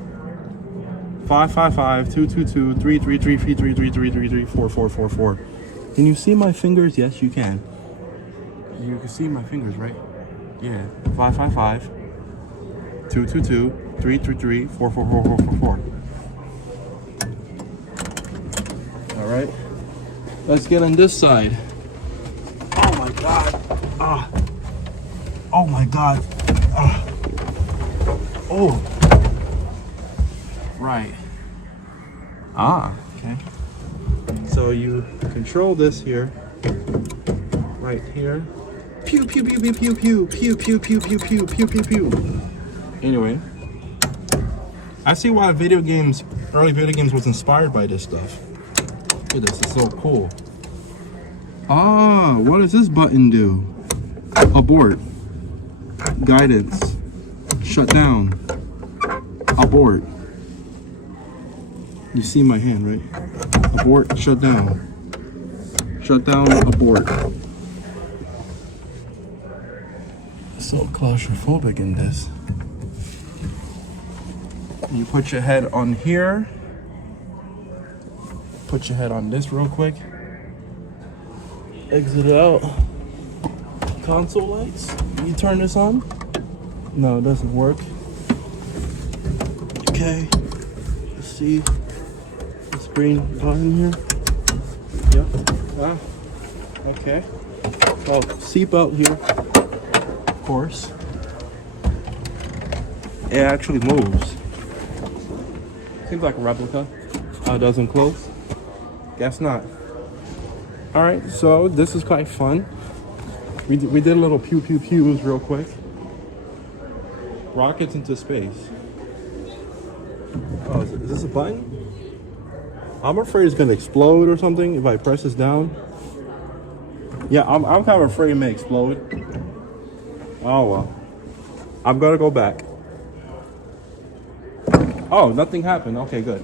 555 222 333 333 4444. Can you see my fingers? Yes, you can. You can see my fingers, right? Yeah. 555 222 333 4444. All right, let's get on this side. Oh my god. Ah. Oh my god. Ah. Oh. Right. Ah, okay. So you control this here. Right here. Pew pew pew pew pew pew pew pew pew pew pew pew pew pew. Anyway, I see why early video games was inspired by this stuff. Look at this, it's so cool. Ah, what does this button do? Abort. Guidance. Shut down. Abort. You see my hand, right? Abort, shut down. Shut down, abort. So claustrophobic in this. You put your head on here. Put your head on this real quick. Exit it out. Console lights. You turn this on. No, it doesn't work. Okay. Let's see. This green button here. Yep. Ah. Okay. Oh, seatbelt here. Of course. It actually moves. Seems like a replica. How it doesn't close? Guess not. Alright, so this is quite fun. We did a little pew pew pews real quick. Rockets into space. Oh, is this a button? I'm afraid it's gonna explode or something if I press this down. Yeah, I'm kind of afraid it may explode. Oh well. I'm gonna go back. Oh, nothing happened. Okay, good.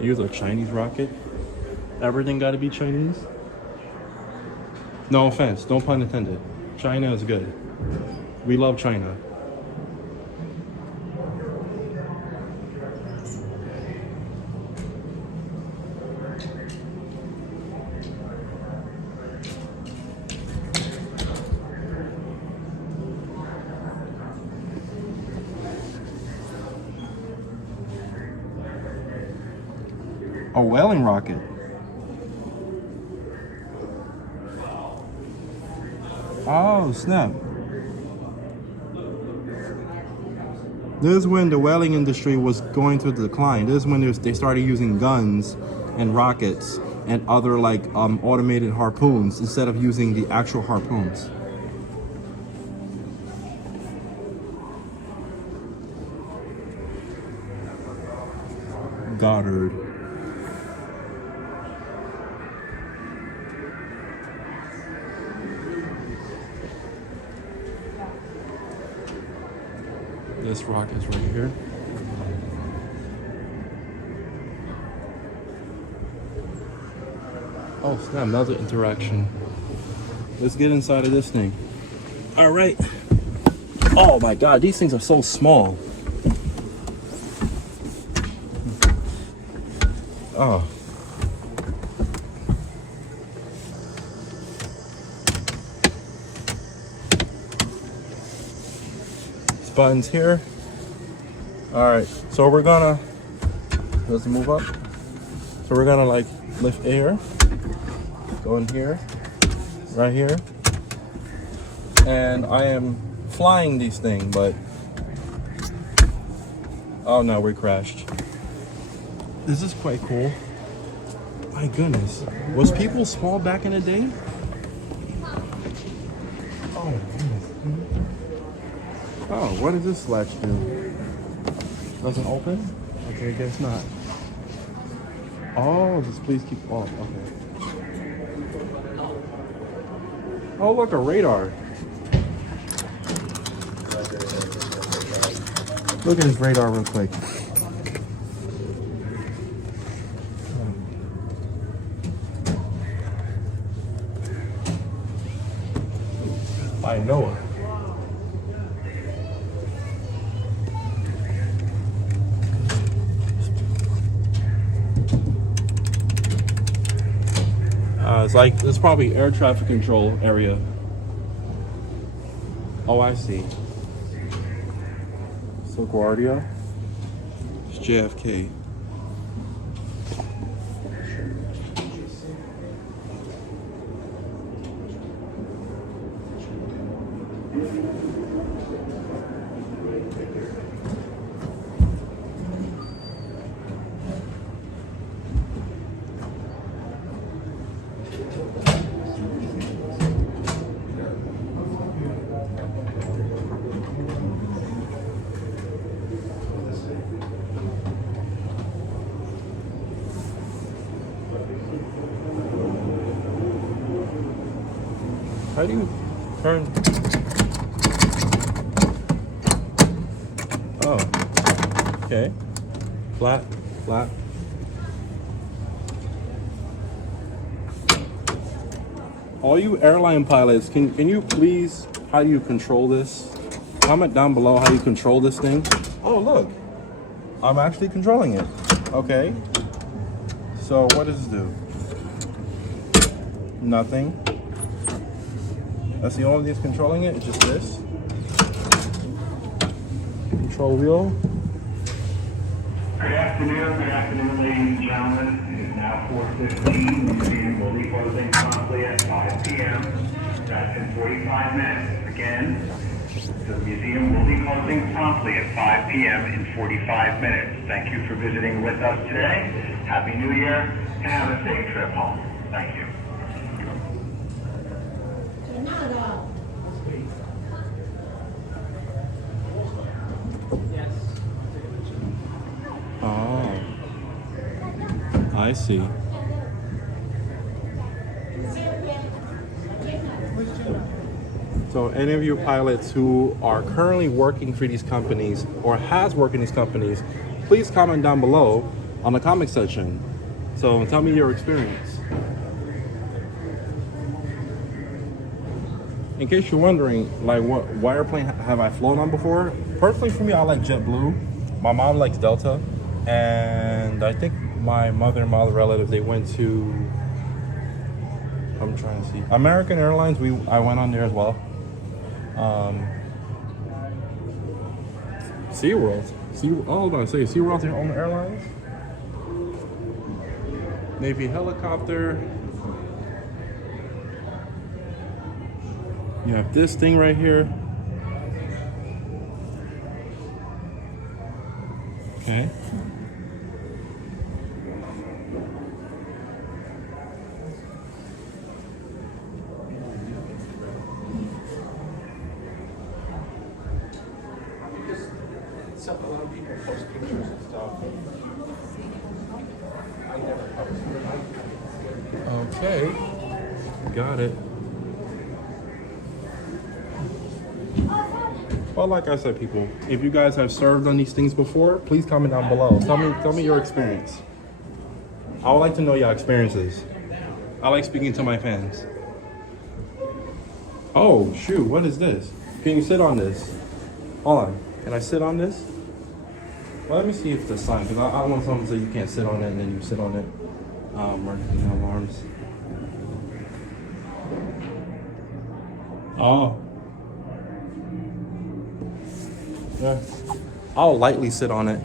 Use a Chinese rocket. Everything gotta be Chinese? No offense, no pun intended. China is good. We love China. A whaling rocket. Oh, snap. This is when the whaling industry was going to decline. This is when they started using guns and rockets and other like automated harpoons instead of using the actual harpoons. Goddard. This rock is right here. Oh snap, another interaction. Let's get inside of this thing. All right. Oh my God, these things are so small. Oh. These buttons here. All right, so we're gonna, let's move up. So we're gonna like lift air, go in here, right here. And I am flying these things, but, oh no, we crashed. This is quite cool. My goodness. Was people small back in the day? Oh my goodness. Oh, what does this latch do? Doesn't open? Okay, I guess not. Oh, just please keep off. Okay. Oh, look, a radar. Look at this radar real quick. I know it. It's like, it's probably air traffic control area. Oh, I see. So LaGuardia. It's JFK. How do you turn? Oh, okay. Flat, flat. All you airline pilots, can you please, how do you control this? Comment down below how you control this thing. Oh, look. I'm actually controlling it. Okay. So what does this do? Nothing. That's the only thing that's controlling it. It's just this. Control wheel. Good afternoon, ladies and gentlemen. It is now 4:15. The museum will be closing promptly at 5 p.m. That's in 45 minutes. Again, the museum will be closing promptly at 5 p.m. in 45 minutes. Thank you for visiting with us today. Happy New Year, and have a safe trip home. Thank you. Oh, I see. So any of you pilots who are currently working for these companies or has worked in these companies, please comment down below on the comment section. So tell me your experience. In case you're wondering, like what airplane have I flown on before? Personally for me, I like JetBlue. My mom likes Delta. And I think my mother and my other relatives, they went to, I'm trying to see, American Airlines. I went on there as well. SeaWorld. I was about to say, SeaWorld's their own airlines. Navy helicopter. You have this thing right here. Okay. A lot of people post pictures and stuff. Okay. Got it. Well, like I said, people, if you guys have served on these things before, please comment down below. Tell me your experience. I would like to know your experiences. I like speaking to my fans. Oh, shoot, what is this? Can you sit on this? Hold on, can I sit on this? Well, let me see if the sign, because I want something so you can't sit on it and then you sit on it. Emergency alarms. Oh. Yeah. I'll lightly sit on it.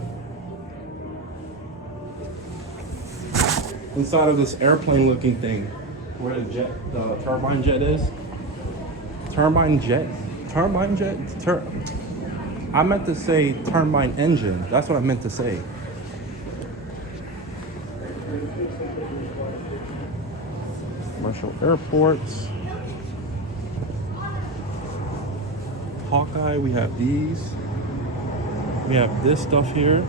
Inside of this airplane looking thing, where the turbine jet is. Turbine jet? Turbine jet? I meant to say turbine engine. That's what I meant to say. Commercial airports. Hawkeye, we have these. We have this stuff here.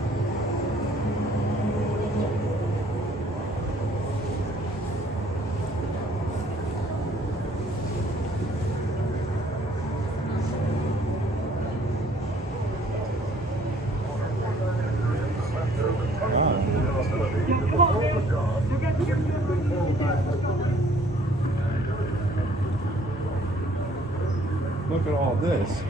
Look at all this.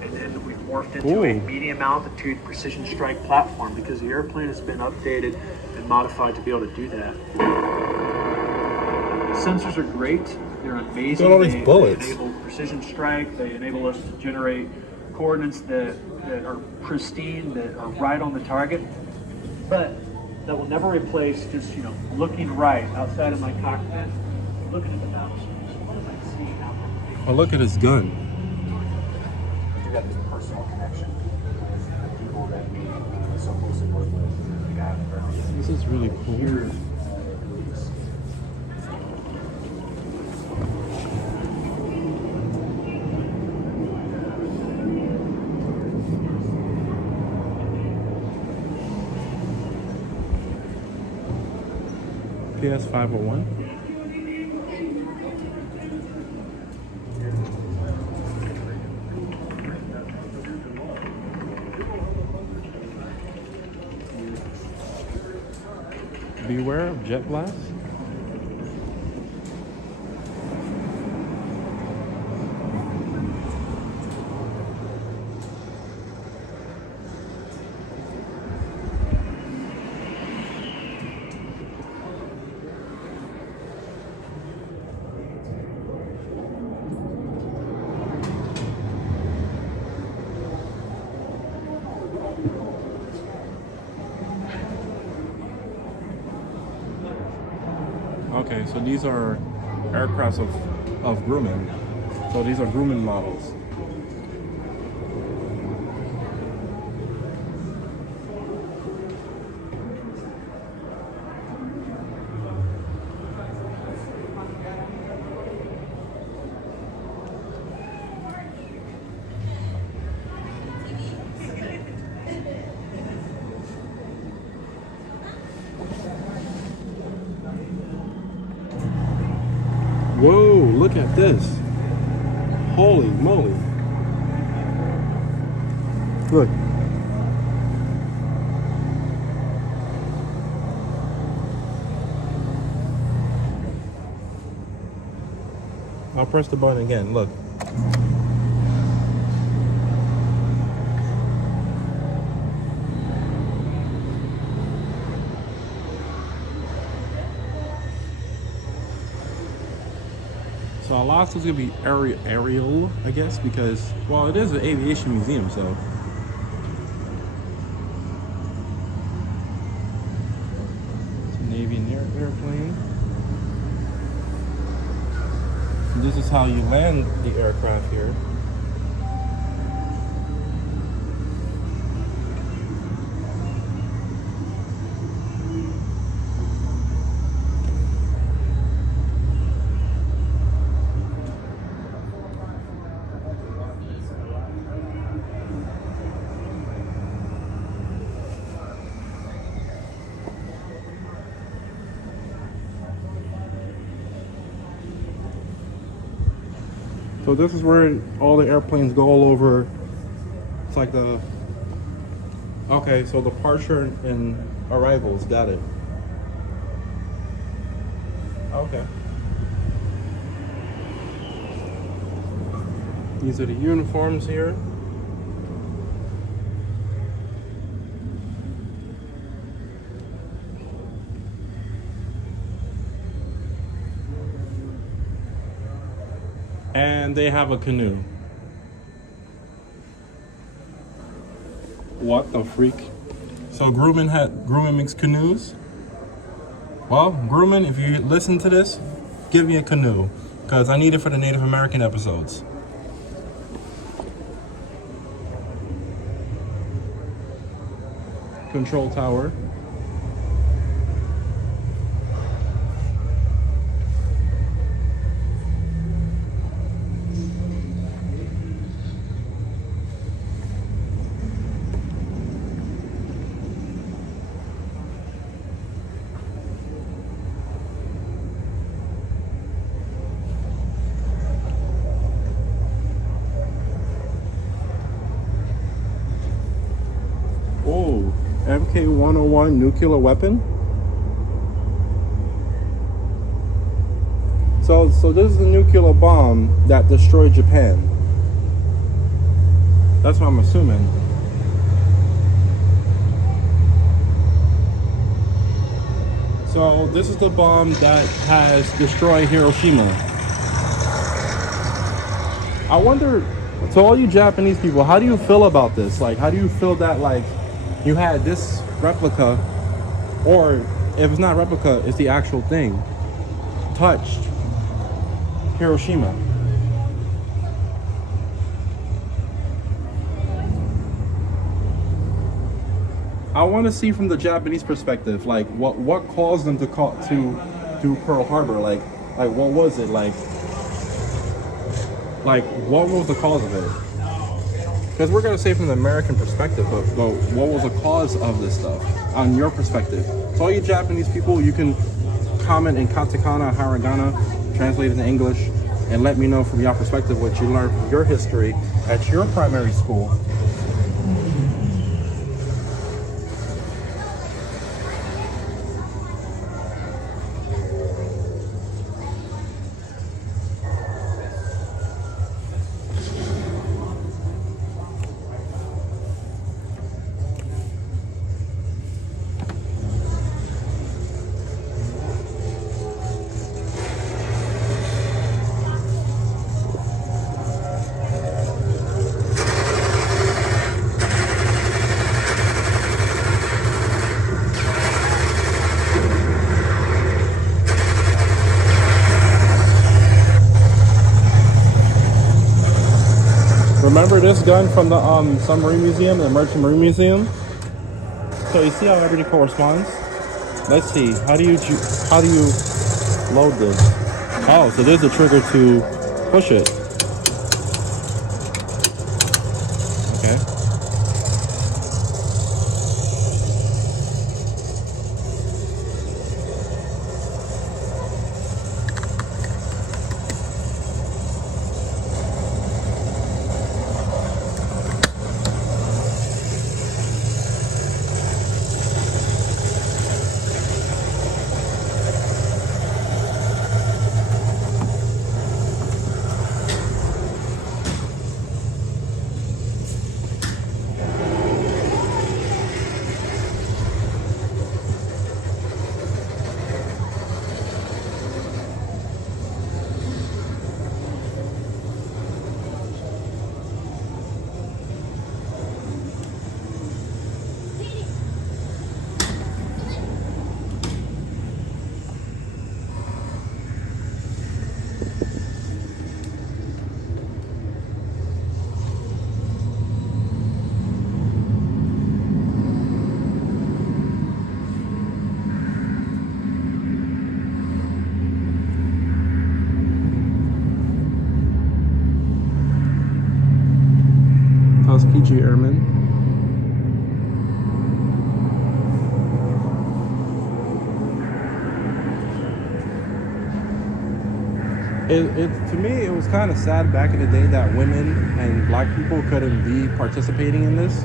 And then we've morphed into a medium altitude precision strike platform because the airplane has been updated and modified to be able to do that. The sensors are great. They're amazing. Look at all these bullets. They enable precision strike. They enable us to generate coordinates that are pristine, that are right on the target. But that will never replace just, looking right outside of my cockpit, looking at the mouse. What am I seeing out there? Oh, look at his gun. You got this personal connection with the people that we so closely work with. The guy This is really cool. PS 501. Beware of jet blast. Okay, so these are aircrafts of Grumman. So these are Grumman models. Whoa, look at this. Holy moly. Look. I'll press the button again, look. So a lot of stuff's gonna be aerial, I guess, because, well, it is an aviation museum, so. It's a Navy airplane. And this is how you land the aircraft here. So this is where all the airplanes go all over. It's like the, okay, so departure and arrivals, got it. Okay. These are the uniforms here. And they have a canoe. What the freak? So Grumman makes canoes? Well, Grumman, if you listen to this, give me a canoe, because I need it for the Native American episodes. Control tower. Oh, MK-101 nuclear weapon. So this is the nuclear bomb that destroyed Japan. That's what I'm assuming. So this is the bomb that has destroyed Hiroshima. I wonder, to all you Japanese people, how do you feel about this? Like, how do you feel that, like, you had this replica, or if it's not replica, it's the actual thing, touched Hiroshima? I want to see from the Japanese perspective, like, what caused them to do Pearl Harbor? Like what was it? Like what was the cause of it? Because we're gonna say from the American perspective, but what was the cause of this stuff on your perspective? So all you Japanese people, you can comment in katakana, hiragana, translate it into English, and let me know from your perspective what you learned from your history at your primary school. Remember this gun from the submarine museum, the Merchant Marine Museum? So you see how everything corresponds? Let's see. How do you load this? Oh, so there's a trigger to push it. Okay. PG Airmen. To me, it was kind of sad back in the day that women and black people couldn't be participating in this.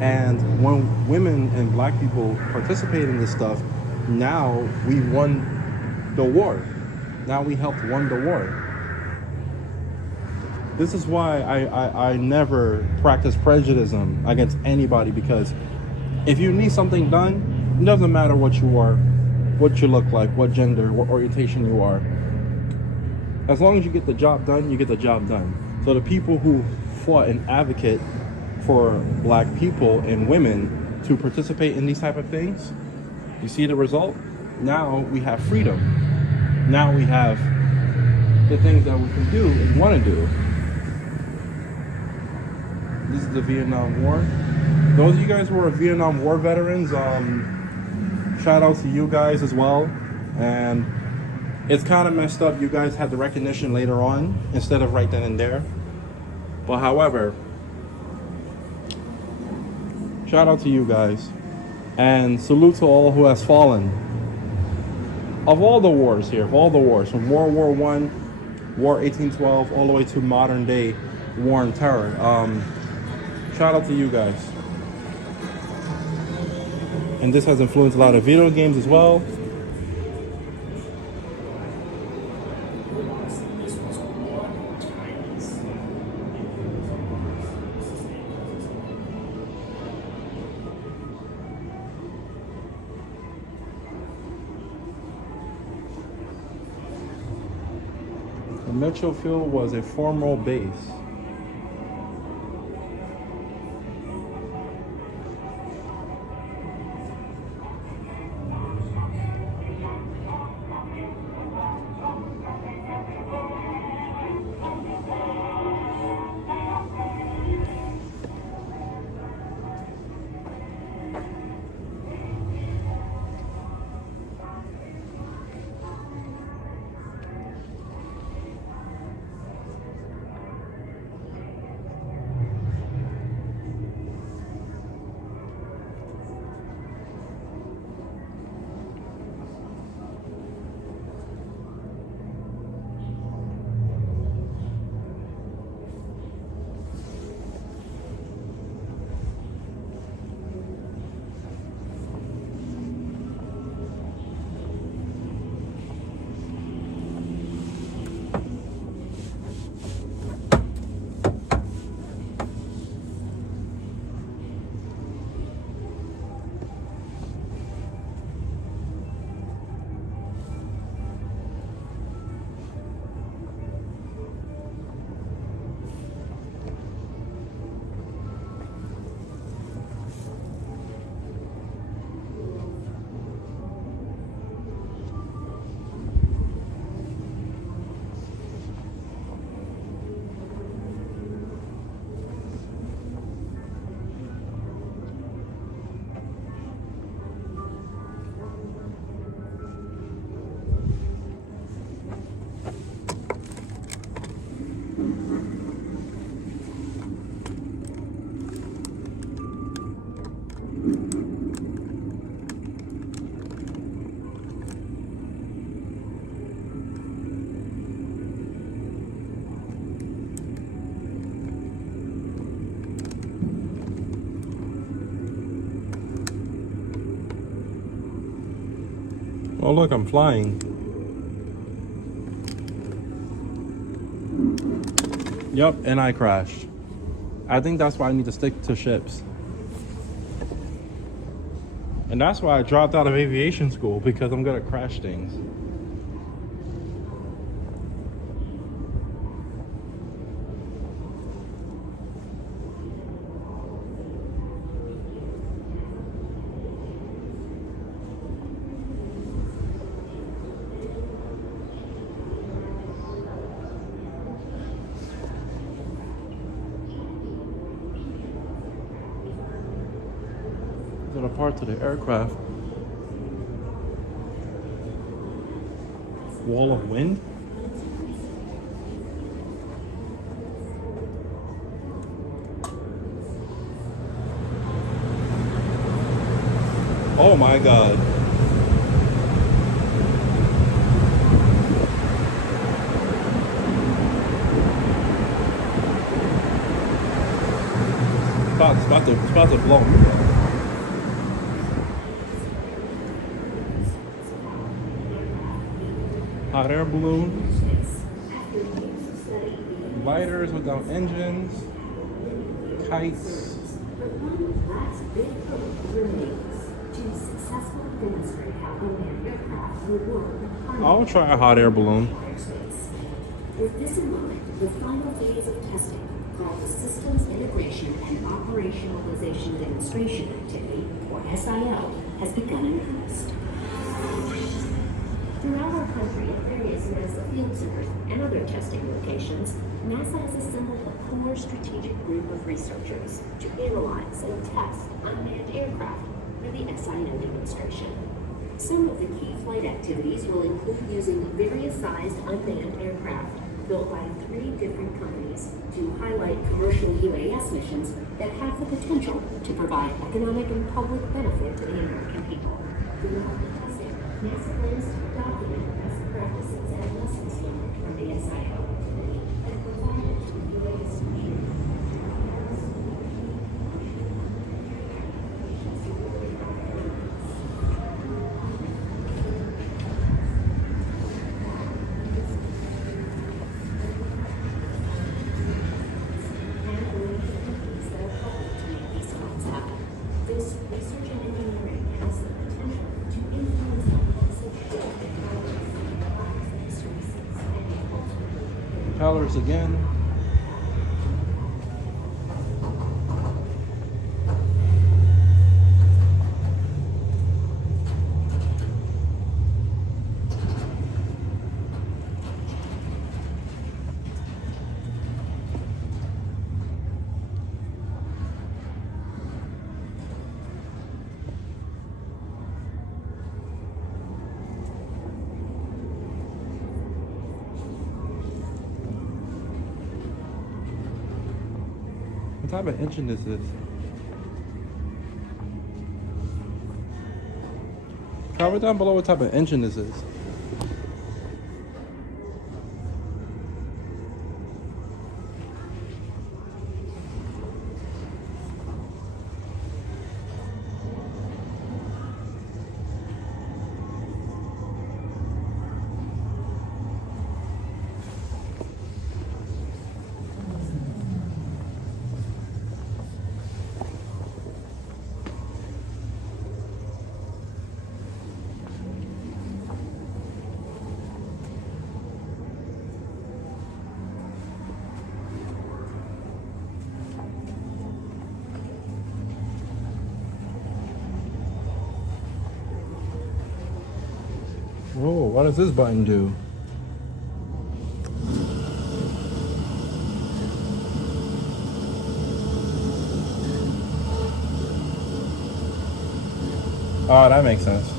And when women and black people participate in this stuff, now we won the war. Now we helped won the war. This is why I never practice prejudice against anybody, because if you need something done, it doesn't matter what you are, what you look like, what gender, what orientation you are. As long as you get the job done, you get the job done. So the people who fought and advocate for black people and women to participate in these type of things, you see the result? Now we have freedom. Now we have the things that we can do and want to do. This is the Vietnam War. Those of you guys who are Vietnam War veterans, shout out to you guys as well. And it's kind of messed up you guys had the recognition later on instead of right then and there. But however, shout out to you guys. And salute to all who has fallen. Of all the wars here, of all the wars, from World War I, War 1812, all the way to modern day war and terror. Shout out to you guys. And this has influenced a lot of video games as well. The Mitchel Field was a former base. Oh look, I'm flying. Yep, and I crashed. I think that's why I need to stick to ships. And that's why I dropped out of aviation school, because I'm gonna crash things. Part to the aircraft. Wall of wind. Oh my God. about to blow. Hot air balloons. Lighters without engines. Kites. I'll try a hot air balloon. With this in mind, the final phase of testing, called the Systems Integration and Operationalization Demonstration Activity, or SIL, has begun in earnest. Throughout our country, at various NASA field centers and other testing locations, NASA has assembled a core strategic group of researchers to analyze and test unmanned aircraft for the SIL demonstration. Some of the key flight activities will include using various sized unmanned aircraft built by 3 different companies to highlight commercial UAS missions that have the potential to provide economic and public benefit to the American people. Throughout the testing, NASA plans to document best practices and lessons learned from the SIL activity and provide it to UAS missions. Propellers again. What type of engine is this? Comment down below what type of engine this is. Whoa, what does this button do? Oh, that makes sense.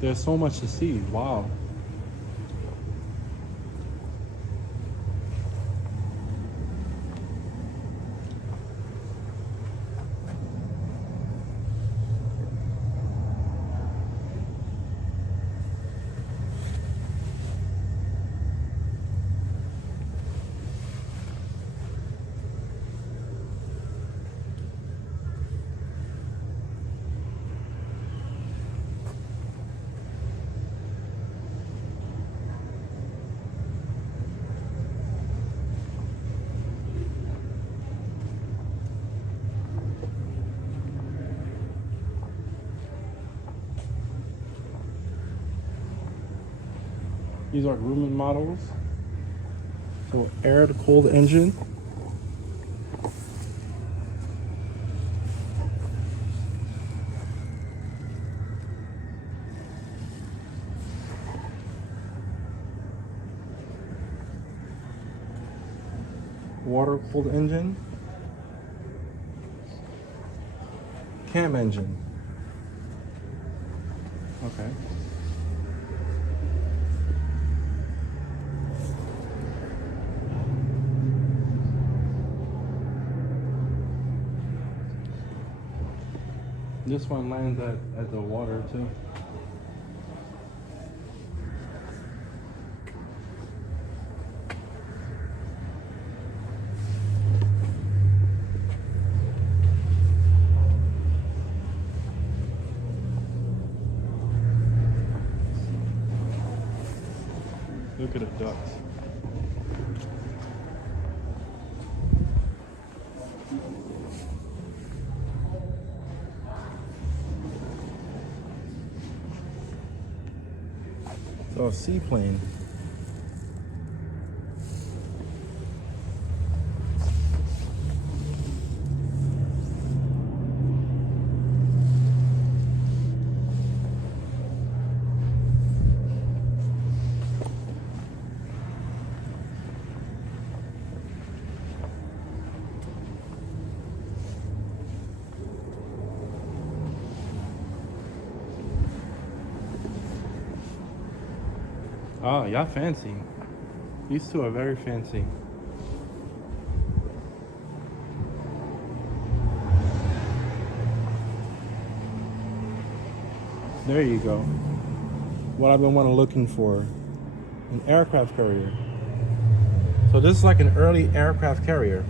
There's so much to see. Wow. These are Grumman models. So air to cooled engine. Water cooled engine. Cam engine. Okay. This one lands at the water too. Look at the ducks. So a seaplane. Oh, y'all fancy. These two are very fancy. There you go. What I've been looking for. An aircraft carrier. So this is like an early aircraft carrier.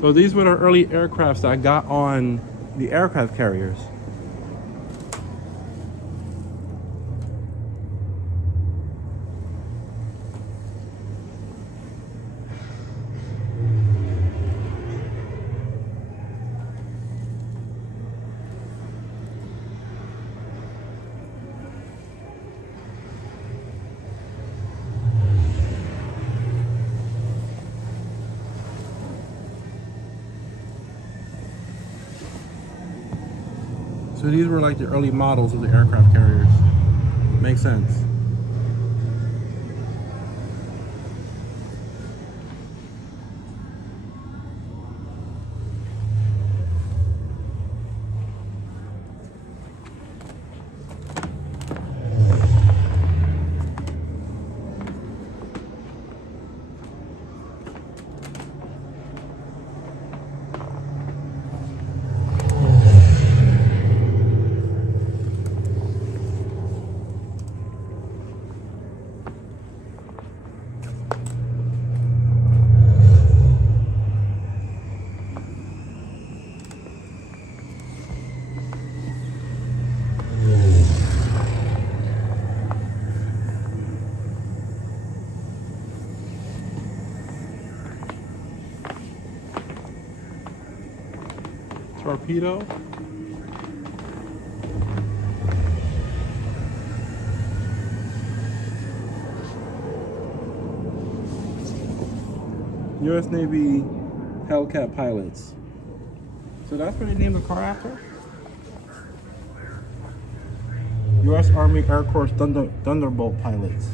So these were the early aircrafts that I got on the aircraft carriers. So these were like the early models of the aircraft carriers. Makes sense. Torpedo. U.S. Navy Hellcat pilots. So that's what they named the car after? U.S. Army Air Corps Thunderbolt pilots.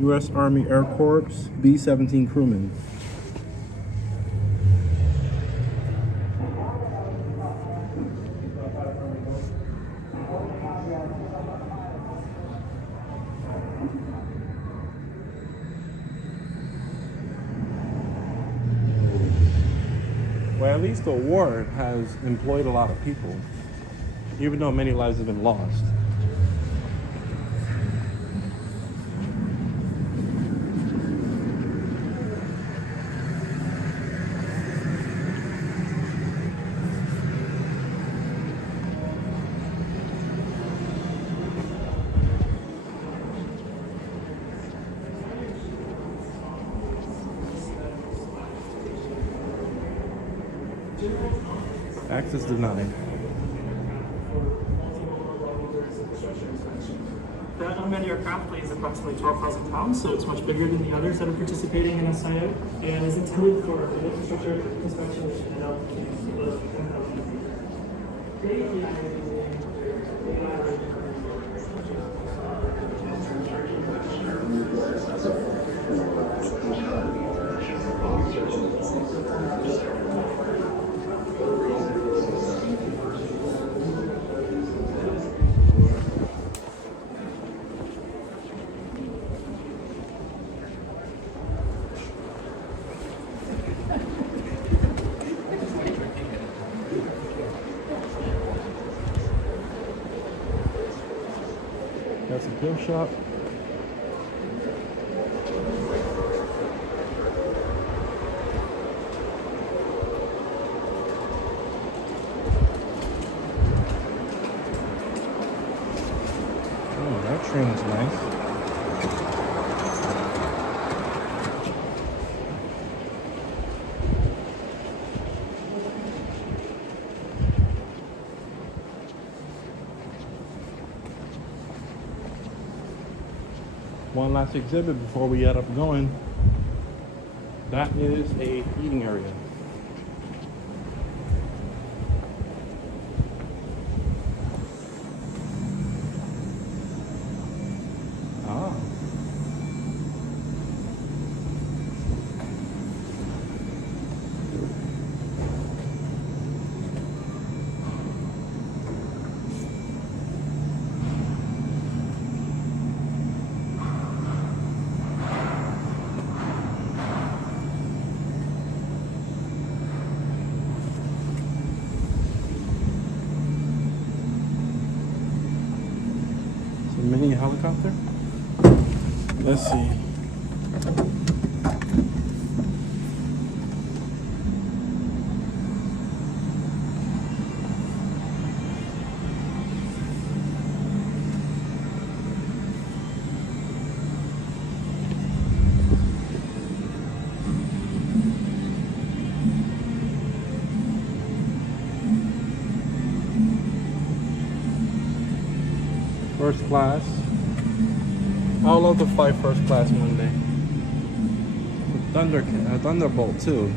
U.S. Army Air Corps B-17 crewmen. Well, at least the war has employed a lot of people, even though many lives have been lost. Access denied. That unmanned aircraft weighs approximately 12,000 pounds, so it's much bigger than the others that are participating in SIO, and is intended for an infrastructure inspection and application. That's a gift shop. Oh, that train's nice. One last exhibit before we get up going. That is a eating area. Ah. Mini helicopter. Let's see. First class. I would love to fly first class one day. A Thunderbolt too.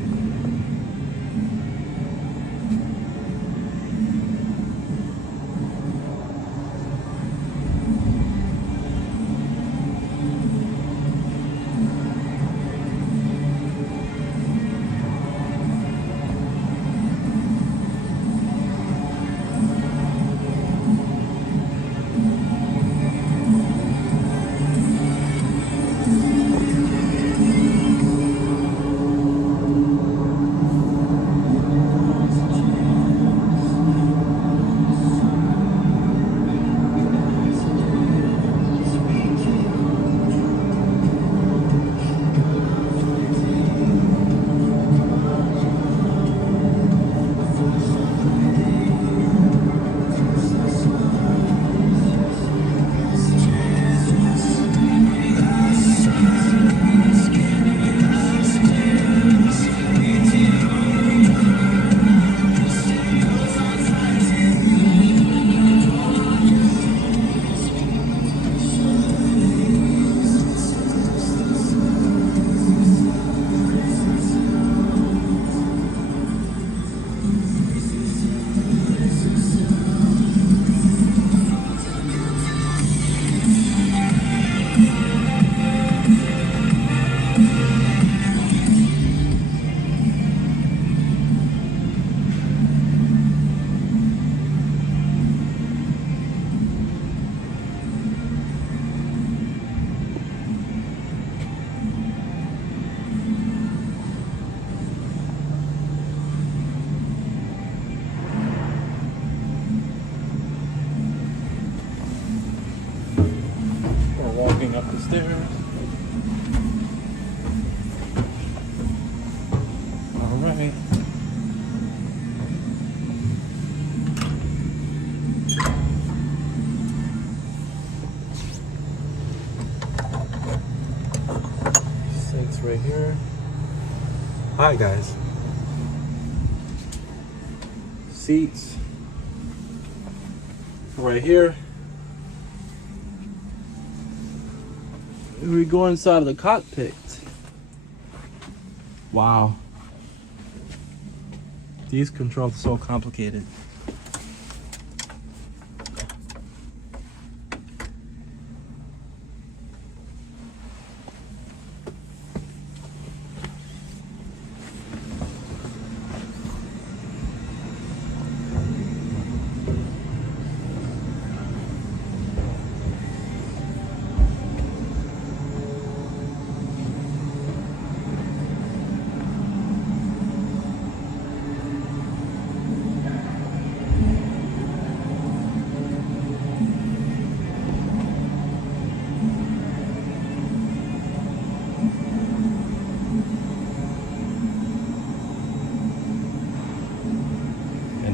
Up the stairs. All right. Sinks right here. Hi guys. Seats right here. We go inside of the cockpit. Wow. These controls are so complicated.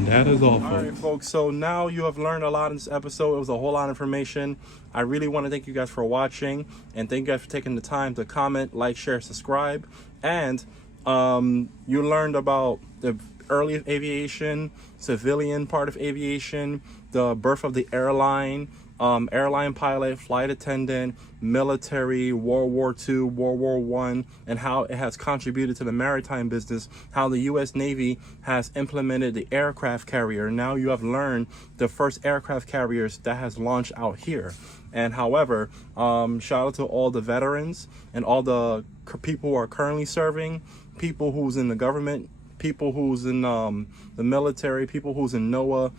That is all, folks. All right, folks. So now you have learned a lot in this episode. It was a whole lot of information. I really want to thank you guys for watching, and thank you guys for taking the time to comment, like, share, subscribe. And you learned about the early aviation, civilian part of aviation, the birth of the airline, airline pilot, flight attendant, military, World War II, World War I, and how it has contributed to the maritime business, how the U.S. Navy has implemented the aircraft carrier. Now you have learned the first aircraft carriers that has launched out here. And however, shout out to all the veterans and all the people who are currently serving, people who's in the government, people who's in the military, people who's in NOAA,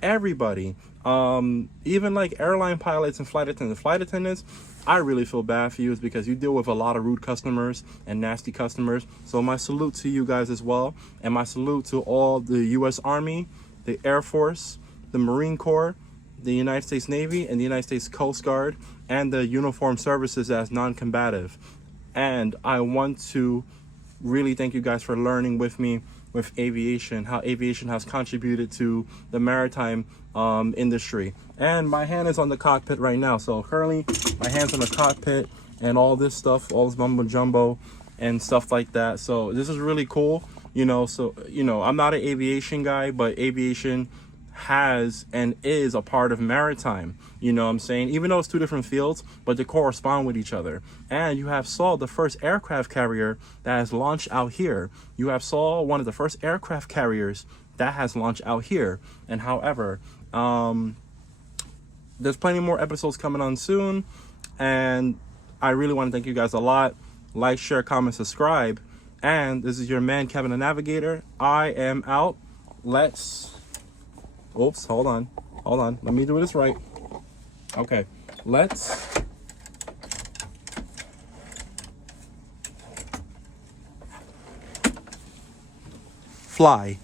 everybody. Even like airline pilots and flight attendants, I really feel bad for you, is because you deal with a lot of rude customers and nasty customers. So my salute to you guys as well, and my salute to all the U.S. Army, the Air Force, the Marine Corps, the United States Navy, and the United States Coast Guard, and the uniformed services as non-combative. And I want to really thank you guys for learning with me with aviation, how aviation has contributed to the maritime industry. And my hand is on the cockpit right now. So currently my hand's on the cockpit and all this stuff, all this mumbo jumbo and stuff like that. So this is really cool, you know. So, you know, I'm not an aviation guy, but aviation has and is a part of maritime, you know what I'm saying? Even though it's two different fields, but they correspond with each other. And you have saw the first aircraft carrier that has launched out here. You have saw one of the first aircraft carriers that has launched out here. And however, there's plenty more episodes coming on soon, and I really want to thank you guys a lot. Like, share, comment, subscribe. And this is your man, Kevin the Navigator. I am out. Oops, hold on. Let me do this right. Okay, let's fly.